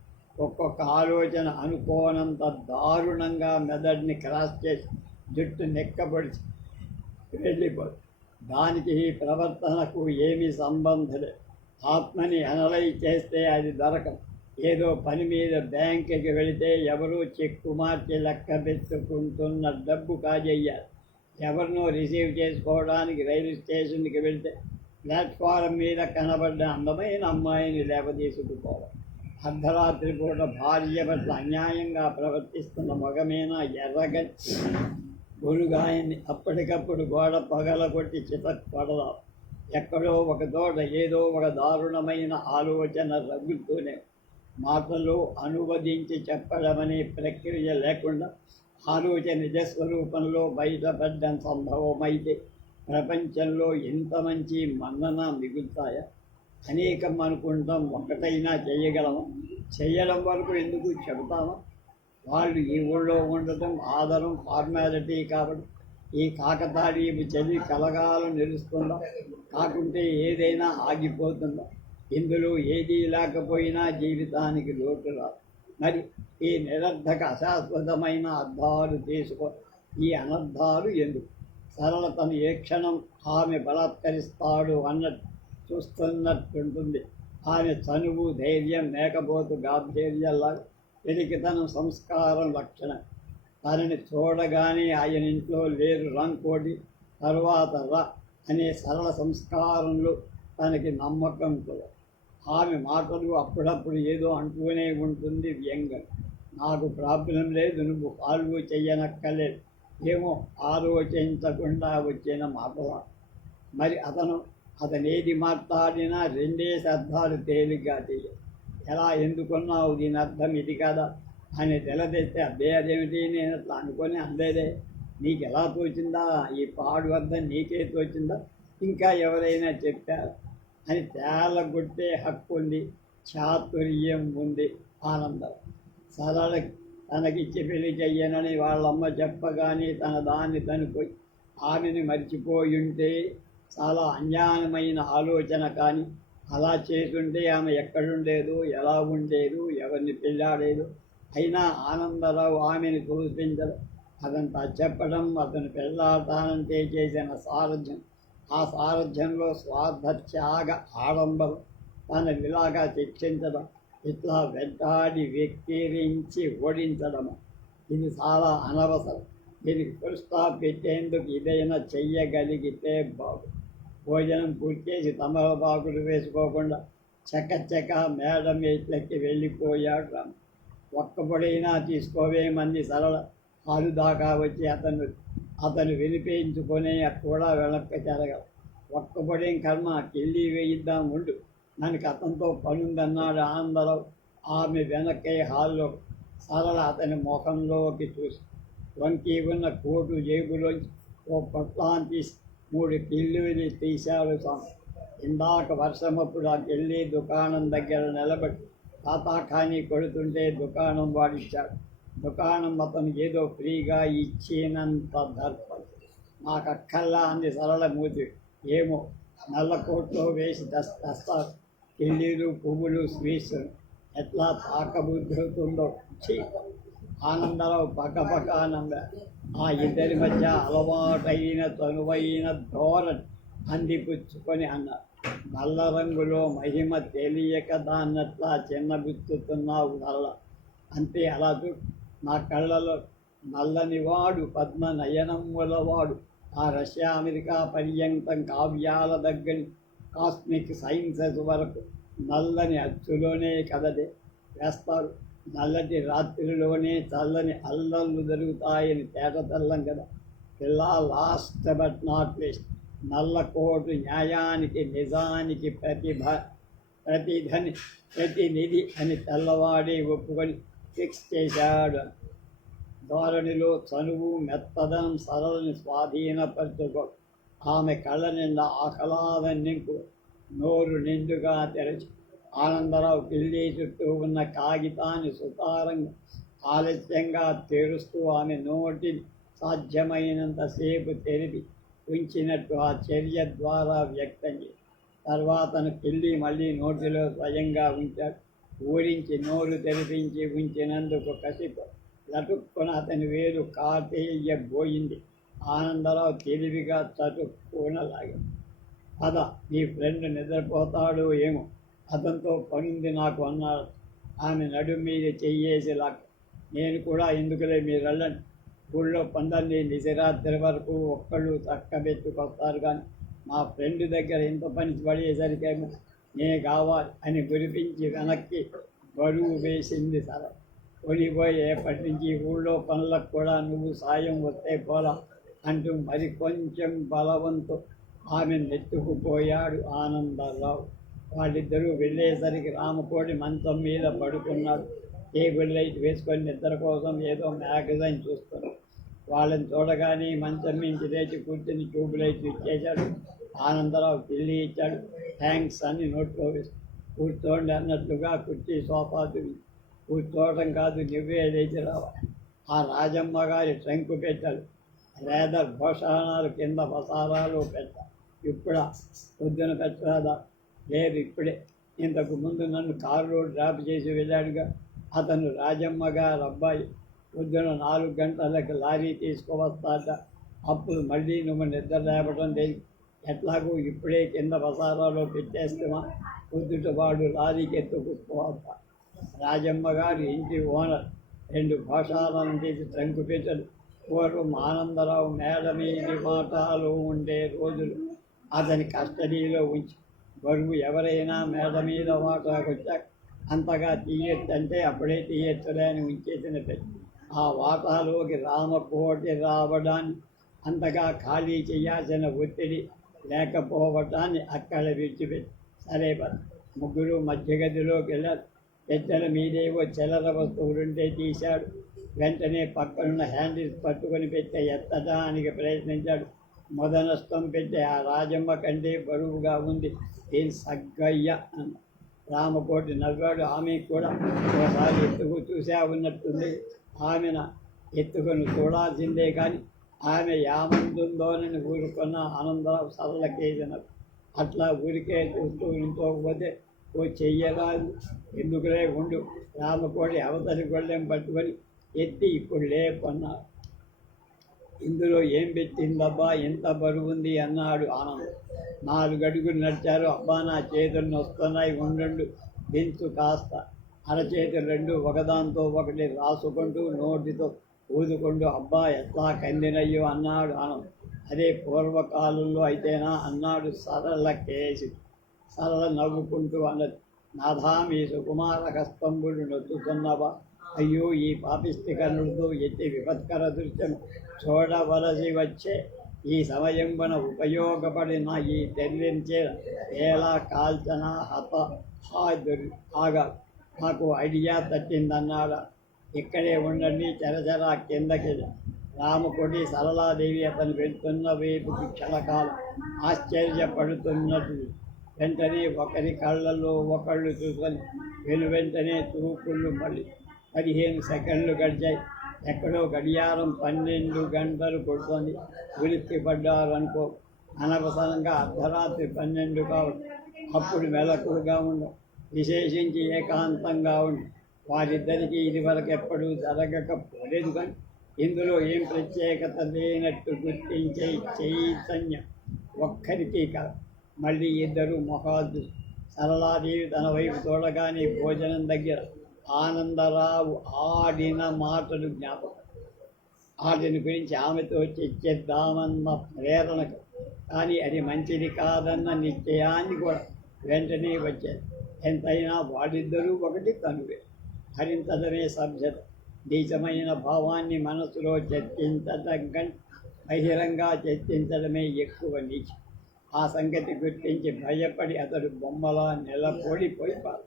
ఒక్కొక్క ఆలోచన అనుకోనంత దారుణంగా మెదడుని క్రాస్ చేసి జుట్టు నెక్కబడిచి వెళ్ళిపోదు. దానికి ఈ ప్రవర్తనకు ఏమీ సంబంధం లేదు. ఆత్మని అనలైజ్ చేస్తే అది దొరకదు. ఏదో పని మీద బ్యాంకుకి వెళితే ఎవరో చెక్కు మార్చి లెక్క పెట్టుకుంటున్న డబ్బు కాజేయాలి. ఎవరినో రిసీవ్ చేసుకోవడానికి రైలు స్టేషన్కి వెళితే ప్లాట్ఫారం మీద కనబడ్డ అందమైన అమ్మాయిని లేపదీసుకుపోవాలి. అర్ధరాత్రి పూట భార్య పట్ల అన్యాయంగా ప్రవర్తిస్తున్న మగమేనా ఎర్రగ గొడుగాయన్ని అప్పటికప్పుడు గోడ పగలగొట్టి చితక్కొడదాం. ఎక్కడో ఒక తోట ఏదో ఒక దారుణమైన ఆలోచన రగులుతూనే. మాటలు అనువదించి చెప్పడమనే ప్రక్రియ లేకుండా ఆలోచన నిజస్వరూపంలో బయటపడ్డ సంభవమైతే ప్రపంచంలో ఎంత మంచి మన్నన మిగులుతాయా? అనేకం అనుకుంటాం, ఒకటైనా చేయగలమా? చేయడం వరకు ఎందుకు చెబుతామా? వాళ్ళు ఈ ఊళ్ళో ఉండటం ఆదరం ఫార్మాలిటీ కాబట్టి ఈ కాకతాళీయపు చదివి కలగాలం నిలుస్తుందా? కాకుంటే ఏదైనా ఆగిపోతుందా? ఇందులో ఏదీ లేకపోయినా జీవితానికి లోటు రాదు. మరి ఈ నిరర్ధక అశాశ్వతమైన అర్థాలు తీసుకో. ఈ అనర్థాలు ఎందుకు? సరళ తను ఏ క్షణం ఆమె బలాత్కరిస్తాడు అన్నట్టు చూస్తున్నట్టుంటుంది. ఆమె చనువు ధైర్యం మేకపోతు గాంభీర్యంలా పెరిగితనం సంస్కారం లక్షణం. తనని చూడగానే ఆయన ఇంట్లో లేరు రంకోటి తర్వాత రా అనే సరళ సంస్కారంలో తనకి నమ్మకం కూడా. ఆమె మాటలు అప్పుడప్పుడు ఏదో అంటూనే ఉంటుంది వ్యంగ్యం. నాకు ప్రాబ్లం లేదు, నువ్వు కాల్వు చెయ్యనక్కర్లేదు. ఏమో ఆలోచించకుండా వచ్చిన మాటలా. మరి అతనేది మాట్లాడినా రెండే అర్థాలు తేలిగ్గా తెలియదు. ఎలా ఎందుకున్నావు, దీని అర్థం ఇది కదా అని తెలదెస్తే అబ్బే అదేమిటి నేను అట్లా అనుకొని అందేదే. నీకు ఎలా తోచిందా? ఈ పాడు అర్థం నీకే తోచిందా? ఇంకా ఎవరైనా చెప్పారు అని తేలగొట్టే హక్కు ఉంది, చాతుర్యం ఉంది. ఆనందం సరళ తనకిచ్చి పెళ్లి చెయ్యనని వాళ్ళమ్మ చెప్పగానే తన దాన్ని తనుపోయి ఆమెను మర్చిపోయి ఉంటే చాలా అజ్ఞానమైన ఆలోచన. కానీ అలా చేసుంటే ఆమె ఎక్కడుండేదు, ఎలా ఉండేదు, ఎవరిని పెళ్ళాడేదు. అయినా ఆనందరావు ఆమెను చూపించడం, అదంతా చెప్పడం, అతను పెళ్ళాడతానంటే చేసిన సారథ్యం. ఆ సారథ్యంలో స్వార్థ త్యాగ ఆడంబరం తన ఇలాగా శిక్షించడం, ఇట్లా వెంటాడి వెక్కిరించి ఓడించడం ఇది చాలా అనవసరం. దీనికి ఫుల్ స్టాప్ పెట్టేందుకు ఏదైనా చెయ్యగలిగితే బాగు. భోజనం పూర్తి చేసి తమలపాకులు వేసుకోకుండా చకచక మేడం ఎట్లెక్కి వెళ్ళిపోయాడు రాము. ఒక్కపొడైనా తీసుకోవేమంది సరళ. హాలు దాకా వచ్చి అతను వినిపించుకునే కూడా వెనక్కి జరగదు. ఒక్కపొడేం కర్మ, కిళ్ళి వేయిద్దాం ఉండు, మనకి అతనితో పనుందన్నాడు ఆనందరావు. ఆమె వెనక్కి హాల్లో. సరళ అతని ముఖంలోకి చూసి వంకి ఉన్న కోటు జేబులోంచి ఓ పొట్లాన్ని తీసి 3 కిళ్ళీలు తీశాడు స్వామి. ఇందాక వర్షమప్పుడు ఆ కిళ్ళీ దుకాణం దగ్గర నిలబడి తాతాఖానీ కొడుతుంటే దుకాణం వాడిచ్చాడు. దుకాణం అతను ఏదో ఫ్రీగా ఇచ్చినంత దర్పం. నాకు అక్కల్లా అంది సరళ మూతి. ఏమో నల్ల కోట్లో వేసి తెస్తారు. కిళ్ళీలు పువ్వులు స్వీట్స్ ఎట్లా తాకబుద్ధి అవుతుందో. ఆనందరావు పక్కపక్క నవ్వారు. ఆ ఇద్దరి మధ్య అలవాటైన తనువైన ధోరణి అందిపుచ్చుకొని అన్నారు, నల్ల రంగులో మహిమ తెలియక దాన్నట్లా చిన్నబుచ్చుతున్నావు నల్ల. అంతే అలా నా కళ్ళలో నల్లనివాడు పద్మ నయనములవాడు. ఆ రష్యా అమెరికా పర్యంతం కావ్యాల దగ్గరి కాస్మిక్ సైన్సెస్ వరకు నల్లని అచ్చులోనే కదదే వేస్తారు. నల్లటి రాత్రిలోనే చల్లని అల్లర్లు జరుగుతాయని తేట తెల్లం కదా పిల్ల. లాస్ట్ బట్ నాట్ లీస్ట్, నల్ల కోటు న్యాయానికి నిజానికి ప్రతినిధి అని తెల్లవాడి ఒప్పుకొని ఫిక్స్ చేశాడు. ధోరణిలో చనువు మెత్తదనం సరళని స్వాధీనపరచుకో. ఆమె కళ్ళ నిండా ఆహ్లాదం నింపు. నోరు నిండుగా తెరచి ఆనందరావు పిల్లి చుట్టూ ఉన్న కాగితాన్ని సుతారంగా ఆలస్యంగా తెరుస్తూ ఆమె నోటిని సాధ్యమైనంతసేపు తెరిపి ఉంచినట్టు ఆ చర్య ద్వారా వ్యక్తం చేసి తర్వాతను పిల్లి మళ్ళీ నోటిలో స్వయంగా ఉంచాడు. ఊరించి నోరు తెరిపించి ఉంచినందుకు కసితో లటుక్కున అతని వేలు కాటేయబోయింది. ఆనందరావు తెలివిగా చటుక్కునలాగాడు. పద, నీ ఫ్రెండ్ నిద్రపోతాడో ఏమో, అతనితో పనుంది నాకు అన్నాడు. ఆమె నడుము మీద చెయ్యేసి లాక్క. నేను కూడా ఎందుకులే, మీరు వెళ్ళండి. ఊళ్ళో పందాన్ని నిశరాత్రి వరకు ఒక్కళ్ళు చక్కబెట్టుకొస్తారు, కానీ మా ఫ్రెండ్ దగ్గర ఇంత పని పడేసరికేమో నే కావాలి అని గురిపించి వెనక్కి బరువు వేసింది సర. కొనిపోయేపటి నుంచి ఊళ్ళో పనులకు కూడా నువ్వు సాయం వస్తే పోలా అంటూ మరి కొంచెం బలవంతో ఆమె నెత్తుకుపోయాడు ఆనందరావు. వాళ్ళిద్దరూ వెళ్ళేసరికి రామకోటి మంచం మీద పడుకున్నాడు. టేబుల్ లైట్ వేసుకొని నిద్ర కోసం ఏదో మ్యాగజైన్ చూస్తున్నాడు. వాళ్ళని చూడగానే మంచం నుంచి లేచి కూర్చొని ట్యూబ్ లైట్ ఇచ్చేశాడు. ఆనందరావు పిల్లి ఇచ్చాడు. థ్యాంక్స్ అని నోట్లో వేసి కూర్చోండి అన్నట్లుగా కుర్చీ సోఫా కూర్చోవడం కాదు, నువ్వే లేచి రావాలి. ఆ రాజమ్మ గారి ట్రంకు పెట్టాడు. లేదర్ భోషాణాలు కింద పసారాలు పెట్టాలి. ఇప్పుడా? పొద్దున పెట్టరాదా? లేదు, ఇప్పుడే. ఇంతకు ముందు నన్ను కారులో డ్రాప్ చేసి వెళ్ళాడుగా అతను, రాజమ్మ గారు అబ్బాయి. పొద్దున 4 గంటలకు లారీ తీసుకువస్తాట. అప్పుడు మళ్ళీ నువ్వు నిద్ర లేపడం తెలియదు. ఎట్లాగూ ఇప్పుడే కింద పసారాలో పెట్టేస్తామా? పొద్దుట వాడు లారీకి ఎత్తుకుపోతా. రాజమ్మ గారు ఇంటి ఓనర్ 2 భోషాలను తీసి ట్రంకు పెట్టాడు. పూర్వం ఆనందరావు మేడ మీది మాటలో ఉండే రోజులు అతని కస్టడీలో ఉంచి బరువు ఎవరైనా మేడ మీద వాటాకు వచ్చాక అంతగా తీయొచ్చంటే అప్పుడే తీయొచ్చులే అని ఉంచేసిన పెట్టి ఆ వాటాలోకి రామకోటి రావడాన్ని, అంతగా ఖాళీ చేయాల్సిన ఒత్తిడి లేకపోవటాన్ని అక్కడ విడిచిపెట్టి సరే ముగ్గురు మధ్య గదిలోకి వెళ్ళారు. పెద్దల మీదేవో చిల్లర వస్తువులుంటే తీశాడు. వెంటనే పక్కనున్న హ్యాండిల్స్ పట్టుకొని పెట్టే ఎత్తడానికి ప్రయత్నించాడు. మొదనష్టం పెట్టే ఆ రాజమ్మ కంటే బరువుగా ఉంది. ఏం సగ్గయ్య అన్న. రామకోటి నవ్వాడు. ఆమె కూడా ఒకసారి ఎత్తుకు చూసా ఉన్నట్టుంది. ఆమెను ఎత్తుకొని చూడాల్సిందే కానీ ఆమె యామందుందోనని ఊరుకున్న ఆనందరావు సరళకేసినది. అట్లా ఊరికే చూస్తూ నించోకపోతే ఓ చెయ్యరాదు. ఎందుకులే ఉండు. రామకోటి అవతలి గొళ్ళెం పట్టుకొని ఎత్తి ఇప్పుడు లేపన్నారు. ఇందులో ఏం పెట్టిందబ్బా, ఎంత బరువుంది అన్నాడు ఆనంద్. 4 అడుగులు నడిచారు. అబ్బా, నా చేతులు నొస్తున్నాయి, ఉండు దించు కాస్త. అరచేతులు 2 ఒకదాంతో ఒకటి రాసుకుంటూ నోటితో ఊదుకుంటూ అబ్బా ఎట్లా కందినయ్యో అన్నాడు ఆనంద్. అదే పూర్వకాలంలో అయితేనా అన్నాడు సరళ కేసి. సరళ నవ్వుకుంటూ అన్నది, నాథా మీ సుకుమార హస్తంబులు నొత్తుతున్నవా? అయ్యో, ఈ పాపిష్టి కన్నులతో ఎట్టి విపత్కర దృశ్యం చూడవలసి వచ్చే ఈ సమయంబన ఉపయోగపడిన ఈ తెల్లించే ఎలా కాల్చన హత ఆగా నాకు ఐడియా తట్టిందన్నాడా. ఇక్కడే ఉండండి, చరచరా కిందకి. రామకోటి సరళాదేవి అతను వెళ్తున్న వైపుకి క్షణకాలం ఆశ్చర్యపడుతున్నట్లు. వెంటనే ఒకరి కళ్ళల్లో ఒకళ్ళు చూసుకొని వెంటనే చూపుళ్ళు మళ్ళీ 15 సెకండ్లు గడిచాయి. ఎక్కడో గడియారం 12 గంటలు కొడుతుంది. ఉలిక్కి పడ్డారనుకో. అనవసరంగా అర్ధరాత్రి 12 కావడం. అప్పుడు మెలకుగా ఉండం, విశేషించి ఏకాంతంగా ఉండి వారిద్దరికీ ఇదివరకు ఎప్పుడూ జరగకపోలేదు కానీ ఇందులో ఏం ప్రత్యేకత లేనట్టు గుర్తించే చైతన్యం ఒక్కరికీ కాదు. మళ్ళీ ఇద్దరు మొహాలు. సరళాదేవి తన వైపు చూడగానే భోజనం దగ్గర ఆనందరావు ఆడిన మాటలు జ్ఞాపకం. వాటిని గురించి ఆమెతో చర్చిద్దామన్న ప్రేరణకు, కానీ అది మంచిది కాదన్న నిశ్చయాన్ని కూడా వెంటనే వచ్చాయి. ఎంతైనా వాళ్ళిద్దరూ ఒకటి తనువే. హరించడమే సభ్యత. నీచమైన భావాన్ని మనసులో చర్చించడం కంటే బహిరంగ చర్చించడమే ఎక్కువ నీచం. ఆ సంగతి గుర్తించి భయపడి అతడు బొమ్మలా నిలబడిపోయిపారు.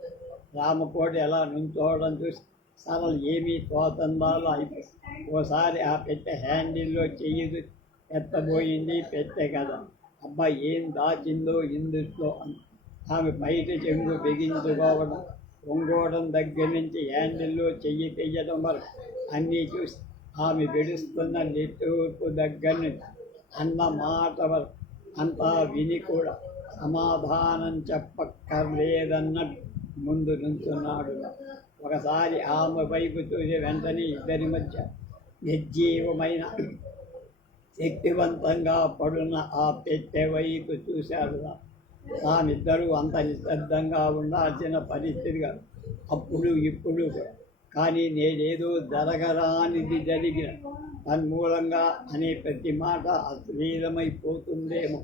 రామకోటి ఎలా నుంచోవడం చూసి సరళ ఏమీ తోతందాలో అయిపోయింది. ఓసారి ఆ పెట్టె హ్యాండిల్లో చెయ్యి ఎత్తబోయింది. పెట్టె కదా, అబ్బా ఏం దాచిందో ఇందులో అని. ఆమె బయట చెంగు బిగించుకోవడం, ఒంగోవడం దగ్గర నుంచి హ్యాండిల్లో చెయ్యి తెయ్యడం వరకు అన్నీ చూసి ఆమె విడుస్తున్న నిట్టూర్పు దగ్గర నుంచి అన్న మాట వరకు అంతా విని కూడా సమాధానం చెప్పక్కర్లేదన్నట్టు ముందు నుంచున్నాడు. ఒకసారి ఆమె వైపు చూసి వెంటనే ఇద్దరి మధ్య నిర్జీవమైన శక్తివంతంగా పడున్న ఆ పెట్టె వైపు చూశాడు. తామిద్దరూ అంత నిశ్శబ్దంగా ఉండాల్సిన పరిస్థితిగా అప్పుడు ఇప్పుడు కూడా. కానీ నేనేదో జరగరానిది జరిగిన తన్మూలంగా అనే ప్రతి మాట అశ్లీలమైపోతుందేమో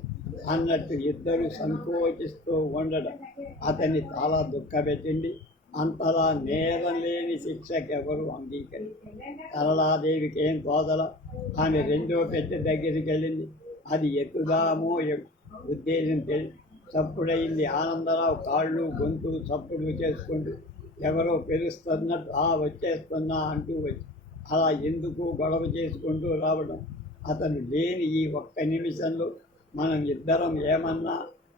అన్నట్టు ఇద్దరు సంకోచిస్తూ ఉండడం అతన్ని చాలా దుఃఖపెట్టింది. అంతలా నేరం లేని శిక్షకెవరు అంగీకరించారు. సరళాదేవికి ఏం తోదల. ఆమె రెండో పెట్టె దగ్గరికి వెళ్ళింది. అది ఎత్తుదామో ఉద్దేశం తెలిసి చప్పుడైంది. ఆనందరావు కాళ్ళు గొంతు చప్పుడు చేసుకుంటూ ఎవరో పిలుస్తున్నట్టు వచ్చేస్తున్నా అంటూ వచ్చి అలా ఎందుకు గొడవ చేసుకుంటూ రావడం. అతను లేని ఈ ఒక్క నిమిషంలో మనం ఇద్దరం ఏమన్నా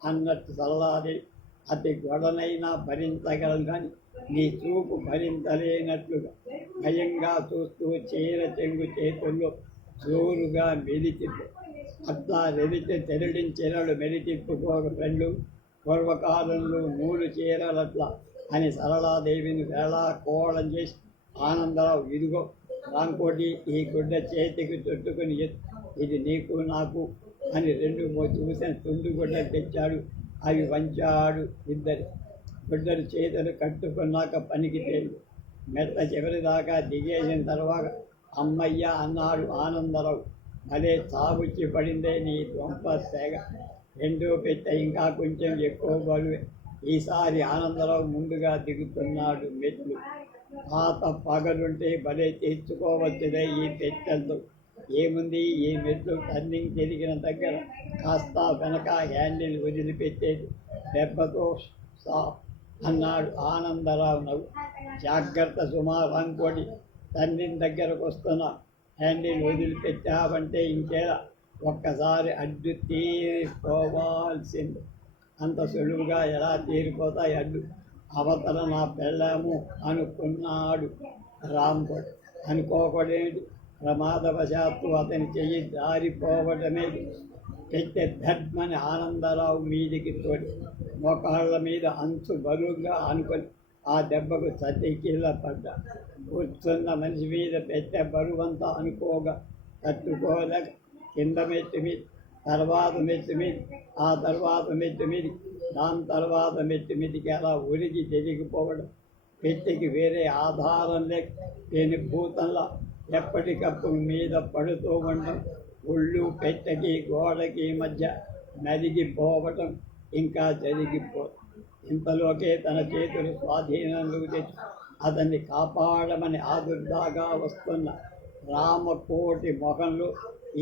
అన్నట్టు సరళాది అతి గొడవనైనా భరించగలం కానీ నీ చూపు భరించలేనట్లుగా భయంగా చూస్తూ చీర చెంగు చేతుల్లో జోరుగా మెలిచిద్దు. అట్లా రెలిచి తెరడించెరడు మెలితిప్పుకోరు ఫ్రెండు పూర్వకాలంలో 3 చీరలట్లా అని సరళాదేవిని వేళాకోళం చేసి ఆనందరావు ఇదిగో రాంకోటి ఈ గుడ్డ చేతికి చుట్టుకుని ఇది నీకు నాకు అని 2 చూసిన తుండు గుడ్డలు తెచ్చాడు. అవి వంచాడు. ఇద్దరు గుడ్డలు చేతులు కట్టుకున్నాక పనికి తేలి మెట్ల చివరి దాకా దిగేసిన తర్వాత అమ్మయ్య అన్నాడు ఆనందరావు. అదే చావుచ్చి పడిందే నీ దొంప తెగ. రెండో పెట్టె ఇంకా కొంచెం ఎక్కువ బరువే. ఈసారి ఆనందరావు ముందుగా దిగుతున్నాడు మెట్లు. పాత పగలుంటే భలే తెచ్చుకోవచ్చుదే ఈ పెట్టెలతో. ఏముంది ఈ మెట్లు టర్నింగ్ తిరిగిన దగ్గర కాస్త వెనక హ్యాండిల్ వదిలిపెట్టేది. దెబ్బతో అన్నాడు ఆనందరావు నవ్వు. జాగ్రత్త సుమారంకోటి, టర్నింగ్ దగ్గరకు వస్తున్నా. హ్యాండిల్ వదిలిపెట్టావంటే ఇంకేలా ఒక్కసారి అడ్డు తీరిపోవాల్సింది. అంత సులువుగా ఎలా తీరిపోతాయి అడ్డు? అవతల నా పెళ్ళాము అనుకున్నాడు రాంకోటి. అనుకోకూడేది. ప్రమాదవశాత్తు అతని చెయ్యి జారిపోవటమేది. పెట్టె ధర్మని ఆనందరావు మీదికి తోడి మోకాళ్ళ మీద అంచు బరువుగా అనుకొని ఆ దెబ్బకు చతికిళ్ళ పడ్డా. కూర్చున్న మనిషి మీద పెట్టె బరువంతా అనుకోగా తట్టుకోలేక కింద మెట్టు మీద, తర్వాత మెట్టు మీద, ఆ తర్వాత మెట్టు మీద, దాని తర్వాత మెట్టు మీదకి అలా ఉరిగి జరిగిపోవడం. పెట్టెకి వేరే ఆధారం లేక లేని భూతంలా ఎప్పటికప్పుడు మీద పడుతూ ఉండడం. ఒళ్ళు పెట్టెకి గోడకి మధ్య నలిగిపోవటం ఇంకా జరిగిపోవడం. ఇంతలోకే తన చేతులు స్వాధీనంలోకి తెచ్చి అతన్ని కాపాడమని ఆదుర్దాగా వస్తున్న రామకోటి మొహంలో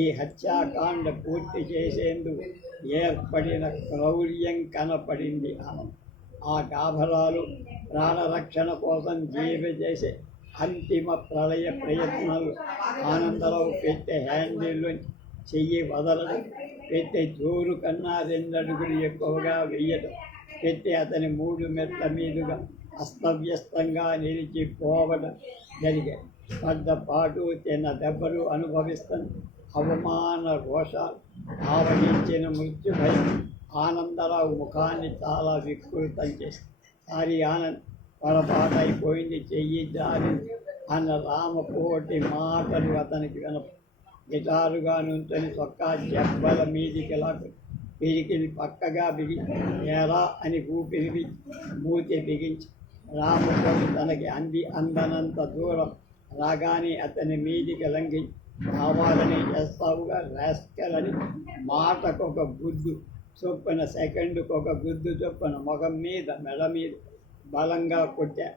ఈ హత్యాకాండ పూర్తి చేసేందుకు ఏర్పడిన క్రౌర్యం కనపడింది. ఆ గాభరాలు ప్రాణరక్షణ కోసం చేసే అంతిమ ప్రళయ ప్రయత్నాలు. ఆనందరావు పెట్టె హ్యాండిల్లోంచి చెయ్యి వదలడం, పెట్టె జోరు కన్నా 2 అడుగులు ఎక్కువగా వెయ్యడం, పెట్టె అతని 3 మెట్ల మీదుగా అస్తవ్యస్తంగా నిలిచిపోవడం జరిగాయి. పడ్డ పాటు తిన్న దెబ్బలు అనుభవిస్తున్న అవమాన రోషాలు ఆవహించిన మృత్యుభయం ఆనందరావు ముఖాన్ని చాలా వికృతం చేసింది. సారీ ఆనంద్, పొరపాటైపోయింది, చెయ్యి జారింది అన్న రామకోటి మాటలు అతనికి వినప గిటారుగా నుంచొని చొక్కా జబ్బల మీదికి పిరికిని పక్కగా బిగి ఏరా అని ఊపిరి మూతి బిగించి రామకోటి తనకి అందనంత దూరం రాగానే అతని మీదికి లంఘించి కావాలని చేస్తావుగా రాస్కెలని మాటకొక గుద్దు చొప్పున సెకండుకొక గుద్దు చొప్పున మొగం మీద మెడ మీద బలంగా కొట్టా.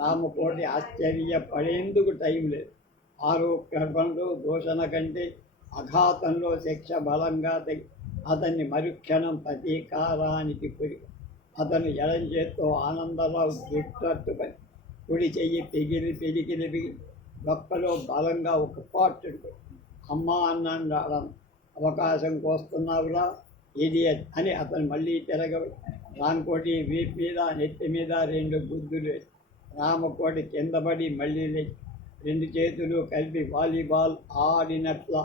రామకోటి ఆశ్చర్యపడేందుకు టైం లేదు. ఆరోపణలో దూషణ కంటే అఘాతంలో శిక్ష బలంగా తగి అతన్ని మరుక్షణం ప్రతీకారానికి పురి. అతను ఎడం చేత్తో ఆనందరావు గిట్టట్టుకొని కుడి చెయ్యి పిగిలి డొక్కలో బలంగా ఒక పాటుడు అమ్మా అన్నాడు. అవకాశం కోస్తున్నావురా ఇడియట్ అని అతను మళ్ళీ రామకోటి వీపు మీద నెత్తి మీద 2 గుద్దులు. రామకోటి కిందపడి మళ్ళీ లేచి 2 చేతులు కలిపి వాలీబాల్ ఆడినట్ల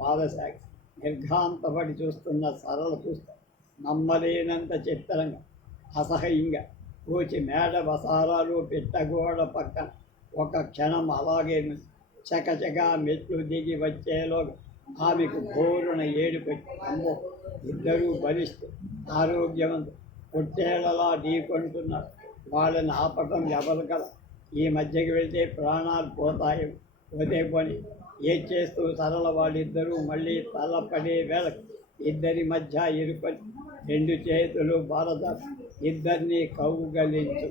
బాధసాగి నిర్ఘాంతపడి చూస్తున్న సరళ చూస్తా నమ్మలేనంత చిత్రంగా అసహ్యంగా కూచి మేడ వసారాలు పెట్టగోడ పక్కన ఒక క్షణం అలాగే చకచకా మెట్లు దిగి వచ్చేలో ఆమెకు ఘోరున ఏడుపు. అమ్మో, ఇద్దరూ బలిస్తూ ఆరోగ్యవంతులు పొట్టేళ్లలా ఢీకొంటున్నారు. వాళ్ళని ఆపటం ఎవరు కదా. ఈ మధ్యకి వెళ్తే ప్రాణాలు పోతాయి. పోతే పోని చేస్తూ సరళ వాళ్ళిద్దరూ మళ్ళీ తలపడే వేళ ఇద్దరి మధ్య ఇరుకొని 2 చేతులు భారత ఇద్దరినీ కౌగలించు.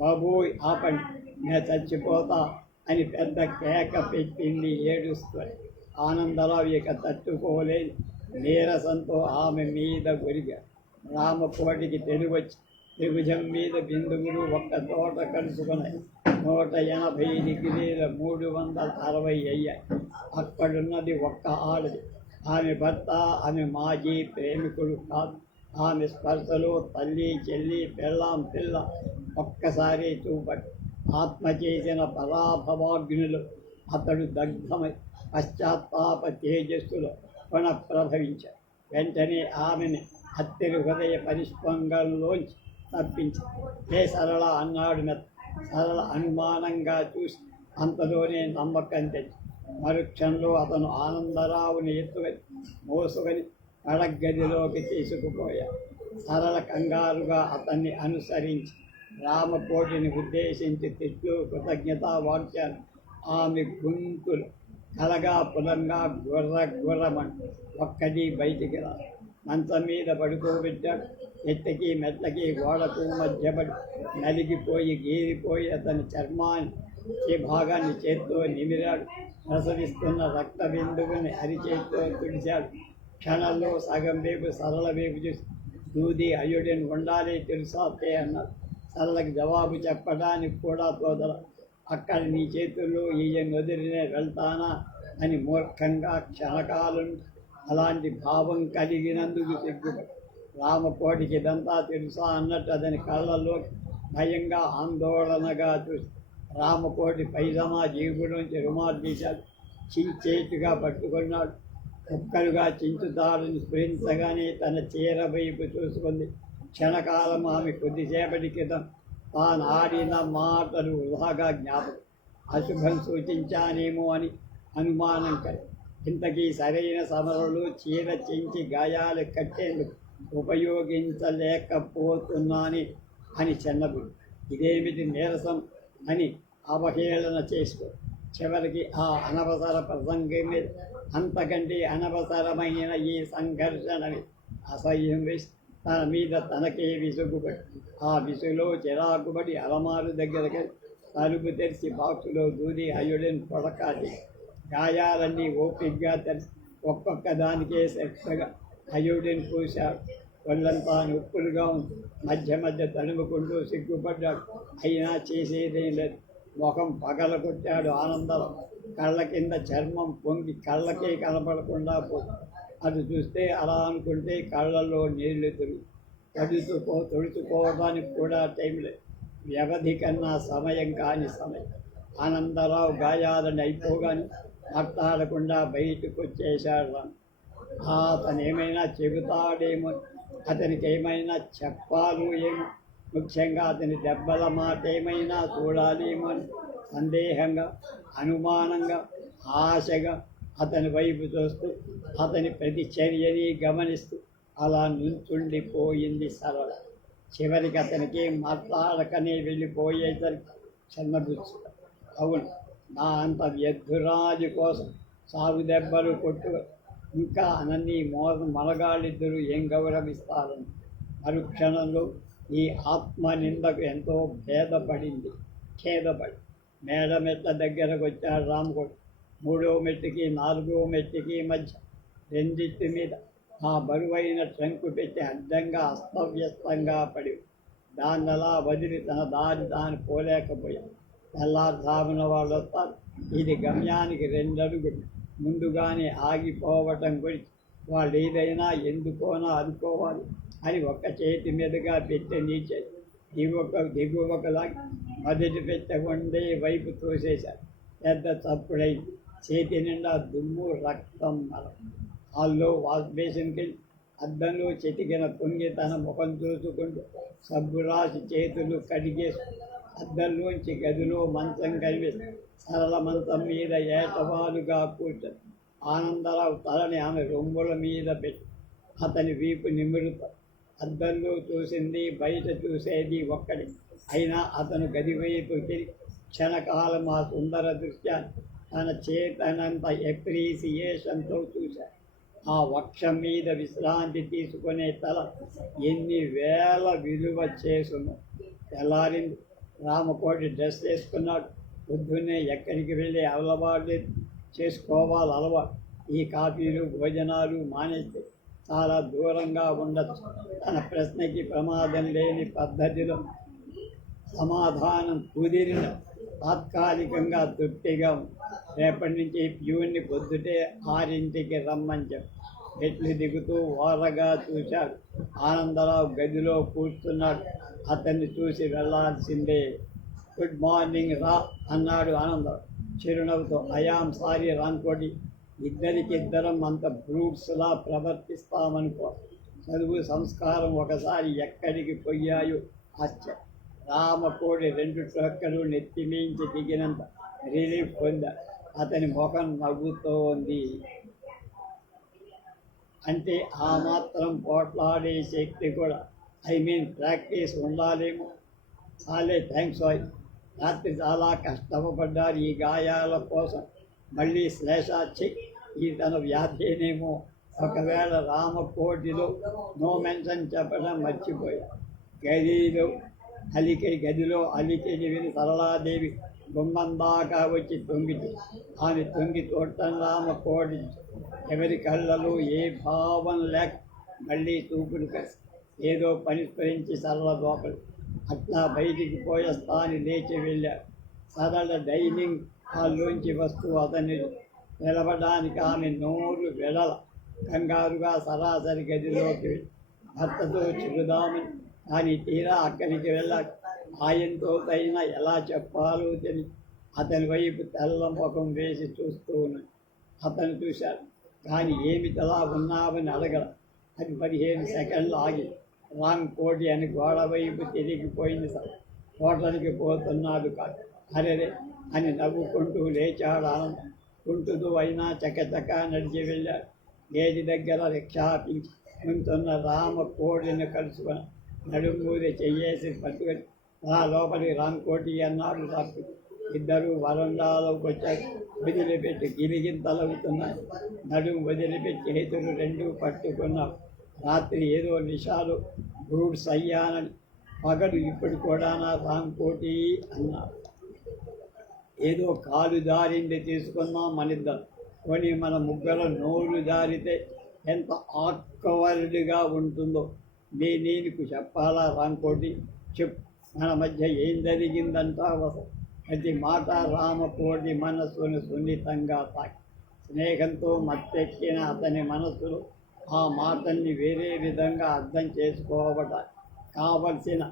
బాబోయ్ ఆపండి, నేను చచ్చిపోతా అని పెద్ద కేక పెట్టింది ఏడుస్తుంది. ఆనందరావు ఇక తట్టుకోలేని నీరసంతో ఆమె మీద ఒరిగాడు. రామకోటికి తెలివచ్చి త్రిభుజం మీద బిందువులు ఒక్క తోట కలుసుకున్నాయి. 180 డిగ్రీల 360 అయ్యాయి. అక్కడున్నది ఒక్క ఆడది. ఆమె భర్త, ఆమె మాజీ ప్రేమికుడు కాదు. ఆమె స్పర్శలో తల్లి, చెల్లి, పిల్ల ఒక్కసారి చూపడి ఆత్మ చేసిన పరాభవాగ్నిలో అతడు దగ్ధమై పశ్చాత్తాప తేజస్సులో పునఃప్రభవించాడు. వెంటనే ఆమెని హత్యలు హృదయ పరిస్పంగంలోంచి తప్పించి ఏ సరళ అన్నాడు మెత్త. సరళ అనుమానంగా చూసి అంతలోనే నమ్మకం తెచ్చి మరుక్షణంలో అతను ఆనందరావుని ఎత్తుకొని మోసుకొని పడగదిలోకి తీసుకుపోయాడు. సరళ కంగారుగా అతన్ని అనుసరించి రామకోటిని ఉద్దేశించి తిట్లు కృతజ్ఞతా వాక్యాలు ఆమె గొంతులు కలగా పులంగా గుర్రమని ఒక్కటి బయటికి రా. మంచం మీద పడుకోబెట్టాడు. ఎత్తకి మెట్లకి గోడకు మధ్యపడి నలిగిపోయి గీరిపోయి అతని చర్మాన్ని భాగాన్ని చేత్తో నిమిరాడు. ప్రసవిస్తున్న రక్త బిందువుని అరిచేత్తో తుడిచాడు. క్షణంలో సగం వైపు సరళ వైపు చూసి దూది అయోడిన్ ఉండాలి తెలుసా అన్నారు. సరళకి జవాబు చెప్పడానికి కూడా తోదల. అక్కడ నీ చేతుల్లో ఈయన వదిలినే వెళ్తానా అని మూర్ఖంగా క్షణకాలం అలాంటి భావం కలిగినందుకు సిగ్గుపడి రామకోటికి ఇదంతా తెలుసా అన్నట్టు అతని కళ్ళల్లో భయంగా ఆందోళనగా చూసి రామకోటి పైజమా జీబులోంచి రుమాలు తీశాడు. చించేతుగా పట్టుకున్నాడు. కుక్కలుగా చించుతాడని స్ఫురించగానే తన చీర వైపు చూసుకుంది. క్షణకాలం ఆమె కొద్దిసేపటి క్రితం తాను ఆడిన మాటలు వృధాగా జ్ఞాపకం. అశుభం సూచించానేమో అని అనుమానం కలిగి ఇంతకీ సరైన సమరంలో చీర చించి గాయాలు కట్టేందుకు ఉపయోగించలేకపోతున్నాని అని చెన్నబుడు. ఇదేమిటి నీరసం అని అవహేళన చేసుకో. చివరికి ఆ అనవసర ప్రసంగం మీద అంతకంటే అనవసరమైన ఈ సంఘర్షణని అసహ్యం వేసి తన మీద తనకే విసుగుపడి ఆ విసుగులో చిరాకుబడి అలమారు దగ్గరకి తలుపు తెరిచి బాక్సులో దూది అయోడిన్ పొడకాటి గాయాలన్నీ ఓపికగా తెరిచి ఒక్కొక్క దానికే శక్తిగా అయోడిన్ పూశాడు. ఒళ్ళంతా నొప్పులుగా ఉంది. మధ్య మధ్య తడుముకుంటూ సిగ్గుపడ్డాడు. అయినా చేసేదేం లేదు. ముఖం పగల కొట్టాడు ఆనందం. కళ్ళ కింద చర్మం పొంగి కళ్ళకే కనపడకుండా పోతుంది. అది చూస్తే అలా అనుకుంటే కళ్ళల్లో నీళ్లు తుడుచుకోవడానికి కూడా టైం లేదు. వ్యవధి కన్నా సమయం కాని సమయం. ఆనందరావు గాయాలని అయిపోగానే మాట్లాడకుండా బయటకు వచ్చేశాడు. అతను ఏమైనా చెబుతాడేమో, అతనికి ఏమైనా చెప్పాలు ఏమో ముఖ్యంగా అతని దెబ్బల మాట ఏమైనా చూడాలేమో అని సందేహంగా, అనుమానంగా, ఆశగా అతని వైపు చూస్తూ అతని ప్రతి చర్యని గమనిస్తూ అలా నుంచుండిపోయింది సరళ. చివరికి అతనికి మాట్లాడకనే వెళ్ళిపోయేసరికి చిన్నబుచ్చు, అవును, నా అంత వ్యర్థురాలి కోసం సాగు దెబ్బలు కొట్టు ఇంకా అనన్ని మనగాళ్ళిద్దరూ ఏం గౌరవిస్తారని మరుక్షణంలో ఈ ఆత్మ నిందకు ఎంతో ఖేదపడి మేడ మెట్ల దగ్గరకు వచ్చాడు రామకోటి. 3వ మెట్టుకి 4వ మెట్టుకి మధ్య రెండింటి మీద ఆ బరువైన ట్రంకు పెట్టి అడ్డంగా అస్తవ్యస్తంగా పడి దాన్నలా వదిలి తన దాన్ని పోలేకపోయాడు. తెల్లారుజామున వాళ్ళు వస్తారు. ఇది గమ్యానికి 2 అడుగులు ముందుగానే ఆగిపోవటం గురించి వాళ్ళు ఏదైనా ఎందుకోనా అనుకోవాలి అని ఒక్క చేతి మీదుగా పెట్టె నీచే దిగువకలాగి మొదటి పెట్టె ఉండే వైపు తోసేశారు. పెద్ద తప్పుడైంది. చేతి నిండా దుమ్ము, రక్తం, మలం. హాల్లో వాష్ బేసిన్కి అద్దంలో చితికిన పొంగి తన ముఖం చూసుకుంటూ సబ్బు రాసి చేతులు కడిగేసి అద్దంలోంచి గదిలో మంచం కనిపిస్తుంది. సరళ మంచం మీద ఏటవాలుగా కూర్చొని ఆనందరావు తలని ఆమె రొమ్ముల మీద పెట్టి అతని వీపు నిమురుతాడు. అద్దంలో చూసింది, బయట చూసేది ఒక్కడి. అయినా అతను గది వైపు తిరిగి క్షణకాలం ఆ సుందర దృశ్యాన్ని తన చేతనంత ఎప్రీసియేషన్తో చూశాడు. ఆ వక్షం మీద విశ్రాంతి తీసుకునే తల ఎన్ని వేల విలువ చేసును. తెల్లారింది. రామకోటి డ్రెస్ వేసుకున్నాడు. పొద్దున్నే ఎక్కడికి వెళ్ళి అలవాటు అలవాటు. ఈ కాఫీలు భోజనాలు మానేస్తే చాలా దూరంగా ఉండొచ్చు. తన ప్రశ్నకి ప్రమాదం లేని పద్ధతిలో సమాధానం కుదిరిన తాత్కాలికంగా తృప్తిగా రేపటి నుంచి ప్యూన్ని పొద్దుటే 6ంటికి రమ్మని చెప్పి మెట్లు దిగుతూ ఓరగా చూశాడు. ఆనందరావు గదిలో కూర్చున్నాడు. అతన్ని చూసి వెళ్ళాల్సిందే. గుడ్ మార్నింగ్ రా అన్నాడు ఆనందరావు చిరునవ్వుతో. ఐయామ్ సారీ రాంకోటి, ఇద్దరికిద్దరం అంత బ్రూట్స్లా ప్రవర్తిస్తామనుకో. చదువు సంస్కారం ఒకసారి ఎక్కడికి పోయాయో ఆశ్చర్యం. రామకోడి 2 ట్రక్కులు నెత్తిమించి దిగినంత రిలీఫ్ పొందాడు. అతని ముఖం నవ్వుతోంది. అంటే ఆ మాత్రం పోట్లాడే శక్తి కూడా ప్రాక్టీస్ ఉండాలేమో. చాలే, థ్యాంక్స్ బాయ్. రాత్రి చాలా కష్టపడ్డారు ఈ గాయాల కోసం. మళ్ళీ శ్లేషాచి ఈ తన వ్యాధేనేమో. ఒకవేళ రామకోటిలో నో మెన్షన్ చెప్పడం మర్చిపోయారు. గదిలో అలికిడి విని సరళాదేవి గుమ్మం దాకా వచ్చి ఆమె తొంగి చూడటం రామకోటి ఎవరి కళ్ళలో ఏ భావం లేక మళ్ళీ చూపులు కలిసి ఏదో పని స్మరించి సరళ లోపలి అట్లా బయటికి పోయేస్తాని లేచి వెళ్ళాడు. సరళ డైనింగ్ హాల్లోంచి వస్తూ అతన్ని నిలబడడానికి ఆమె నోరు వెడల కంగారుగా సరాసరి గదిలోకి భర్తతో చెబుదామని. కానీ తీరా అక్కడికి వెళ్ళాక ఆయనతో తగిన ఎలా చెప్పాలో తెలియదు. అతని వైపు తెల్ల ముఖం వేసి చూస్తూ ఉన్నాడు. అతను చూశాడు, కానీ ఏమిటలా ఉన్నావని అడగల. అది 15 సెకండ్లు ఆగి రాంకోటి అని గోడ వైపు తిరిగిపోయింది. హోటల్కి పోతున్నాడు కాదు. అరెరే అని నవ్వుకుంటూ లేచాడు ఆనందం. కుంటుతూ అయినా చకచక నడిచి వెళ్ళాడు. గేది దగ్గర రిక్షా ఆపించి ఉంటున్న రామకోడిని కలుసుకొని నడుమూది చెయ్యేసి పట్టుకొని ఆ లోపలి రాంకోటి అన్నాడు రాత్రి. ఇద్దరు వరండాలోకి వచ్చారు. వదిలిపెట్టి గిరిగింతలవుతున్నాయి. నడుము వదిలిపెట్టి చేతులు 2 పట్టుకున్నారు. రాత్రి ఏదో నిషాలు బ్రూడ్స్ అయ్యానని పగలు ఇప్పుడు కూడా నా రాంకోటి అన్నారు. ఏదో కాలు జారింది తీసుకున్నాం మనిద్దరు. కొని మన ముగ్గురు నోరు జారితే ఎంత ఆక్వర్డ్గా ఉంటుందో నీకు చెప్పాలా రాంకోటి? చెప్పు, మన మధ్య ఏం జరిగిందంటావు? ప్రతి మాట రామకోటి మనస్సును సున్నితంగా తాకి స్నేహంతో మత్తెక్కిన అతని మనస్సులో ఆ మాటల్ని వేరే విధంగా అర్థం చేసుకోవడానికి కావలసిన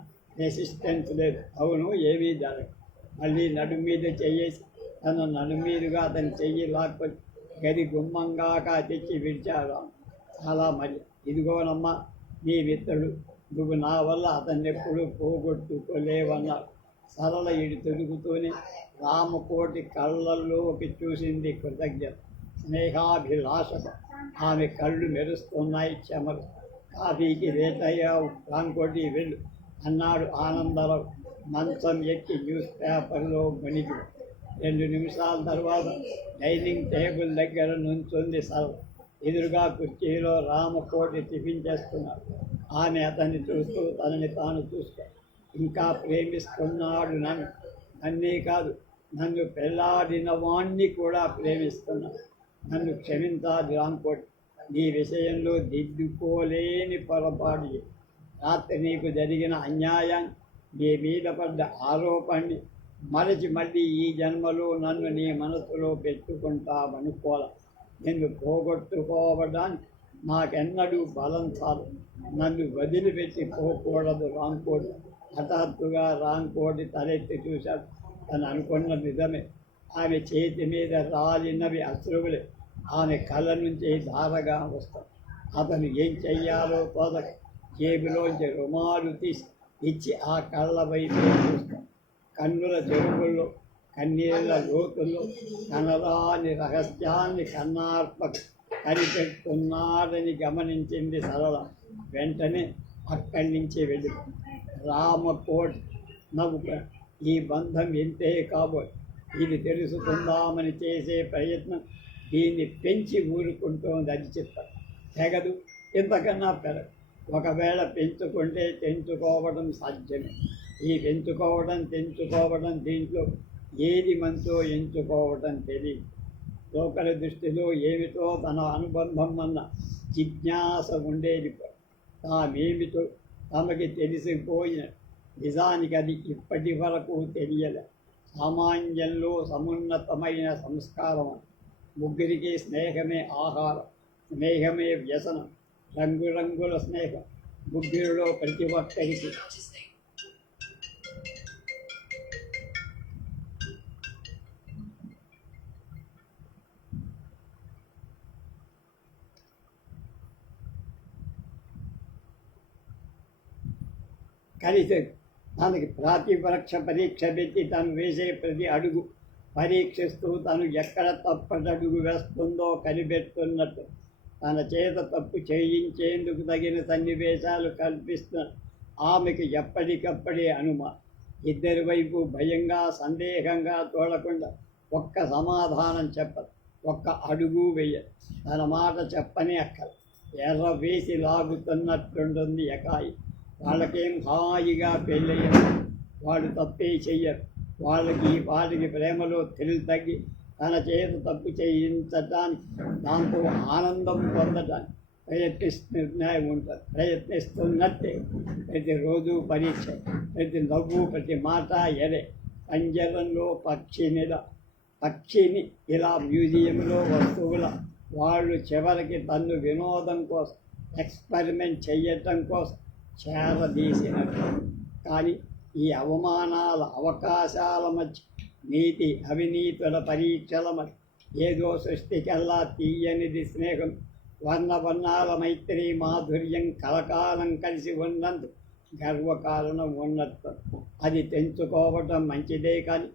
రెసిస్టెన్స్ లేదు. అవును, ఏమీ జరగదు. మళ్ళీ నడుము మీద చెయ్యేసి తన నడుమీదుగా అతని చెయ్యి లాక్కొని గది గుమ్మంగాక తెచ్చి విడిచాడు. చాలా మరి ఇదిగోనమ్మా నీ మిత్రుడు నువ్వు నా వల్ల అతన్ని ఎప్పుడూ పోగొట్టుకోలేవన్నాడు. సరళ ఇడి తొలుగుతూనే రామకోటి కళ్ళల్లోకి చూసింది కృతజ్ఞత, స్నేహాభిలాషత. ఆమె కళ్ళు మెరుస్తున్నాయి చెమరు. కాఫీకి రేటయ్యావు, రాంకోటి వెళ్ళు అన్నాడు ఆనందరావు. మంచం ఎక్కి న్యూస్ పేపర్లో మునిగి 2 నిమిషాల తర్వాత డైనింగ్ టేబుల్ దగ్గర నుంచుంది సరళ. ఎదురుగా కుర్చీలో రామకోటి టిఫిన్ చేస్తున్నాడు. ఆమె అతన్ని చూస్తూ తనని తాను చూస్తూ, ఇంకా ప్రేమిస్తున్నాడు నన్నే కాదు, నన్ను పెళ్లాడిన వాణ్ణి కూడా ప్రేమిస్తున్నాడు. నన్ను క్షమించాలి రాంకోటి, నీ విషయంలో దిద్దుకోలేని పొరపాటు. రాత్రి నీకు జరిగిన అన్యాయాన్ని, నీ మీద పడ్డ ఆరోపణని మరచి మళ్ళీ ఈ జన్మలో నన్ను నీ మనసులో పెట్టుకుంటావనుకోల. నిన్ను పోగొట్టుకోవడానికి నాకెన్నడూ బలం చాలు. నన్ను వదిలిపెట్టి పోకూడదు రాంకోటి. హఠాత్తుగా రాంకోటి తలెత్తి చూశాడు. తను అనుకున్న నిజమే. ఆమె చేతి మీద రాలినవి అశ్రువులే. ఆమె కళ్ళ నుంచి ధారగా వస్తాం. అతను ఏం చెయ్యాలో తోదక జేబులోంచి రుమాలు తీసి ఇచ్చి ఆ కళ్ళ వైపే చూస్తాం. కన్నుల చెరువుల్లో, కన్నీళ్ల లోతుల్లో కనరాని రహస్యాన్ని కన్నార్పక కనిపెట్టున్నాడని గమనించింది సరళ. వెంటనే అక్కడి నుంచి వెళ్ళి రామకోటి నవ్వుక, ఈ బంధం ఎంతే కాబోయ్. ఇది తెలుసుకుందామని చేసే ప్రయత్నం దీన్ని పెంచి ఊరుకుంటోంది. అది చిత్తం తెగదు, ఇంతకన్నా పెరగదు. ఒకవేళ పెంచుకుంటే తెంచుకోవడం సాధ్యమే. ఈ తెంచుకోవడం దీంట్లో ఏది మంచో ఎంచుకోవడం తెలియదు. లోకల దృష్టిలో ఏమిటో తన అనుబంధం అన్న జిజ్ఞాస ఉండేది. తామేమిటో తమకి తెలిసిపోయిన నిజానికి అది ఇప్పటి వరకు తెలియలే. సామాన్యంలో సమున్నతమైన సంస్కారం. ముగ్గురికి స్నేహమే ఆహారం, స్నేహమే వ్యసనం. రంగురంగుల స్నేహం ముగ్గురిలో ప్రతి ఒక్కరికి. కలిసి తనకి పరీక్ష పెట్టి తను వేసే ప్రతి అడుగు పరీక్షిస్తూ తను ఎక్కడ తప్పటడుగు వేస్తుందో కనిపెడుతున్నట్టు తన చేత తప్పు చేయించేందుకు తగిన సన్నివేశాలు కల్పిస్తున్న ఆమెకు ఎప్పటికప్పుడే అనుమానం. ఇద్దరి వైపు భయంగా సందేహంగా తోడకుండా ఒక్క సమాధానం చెప్పదు, ఒక్క అడుగు వెయ్యదు. తన మాట చెప్పని అక్కలు ఎర్ర వేసి లాగుతున్నట్టుంటుంది ఎకాయి. వాళ్ళకేం హాయిగా పెళ్ళయ్యారు, వాళ్ళు తప్పే చెయ్యరు. వాళ్ళకి ప్రేమలో థ్రిల్ తగ్గి తన చేత తప్పు చేయించటానికి, దాంతో ఆనందం పొందటానికి ప్రయత్నిస్తున్నట్టే. ప్రతిరోజు పరీక్ష, ప్రతి నవ్వు, ప్రతి మాట ఎరే. పంజరంలో పక్షిని ఇలా మ్యూజియంలో వస్తువుల వాళ్ళు చివరికి తన్ను వినోదం కోసం, ఎక్స్పెరిమెంట్ చెయ్యటం కోసం చేరదీసినట్టు. కానీ ఈ అవకాశాల మధ్య, నీతి అవినీతుల పరీక్షల మధ్య ఏదో సృష్టికెల్లా తీయనిది స్నేహం. వర్ణాల మైత్రి మాధుర్యం కలకాలం కలిసి ఉన్నందుకు గర్వకారణం ఉన్నట్టు. అది తెంచుకోవటం మంచిదే కానీ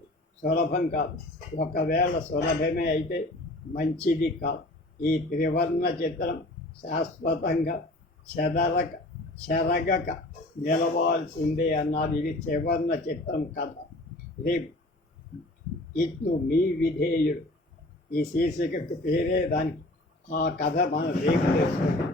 సులభం కాదు. ఒకవేళ సులభమే అయితే మంచిది కాదు. ఈ త్రివర్ణ చిత్రం శాశ్వతంగా చెరగక నిలవాల్సిందే అన్నది ఇది త్రివర్ణ చిత్రం కథ. రేపు ఇట్లు మీ విధేయుడు, ఈ శీర్షికకు పేరే దానికి. ఆ కథ మన రేపు తెలుసుకుందాం.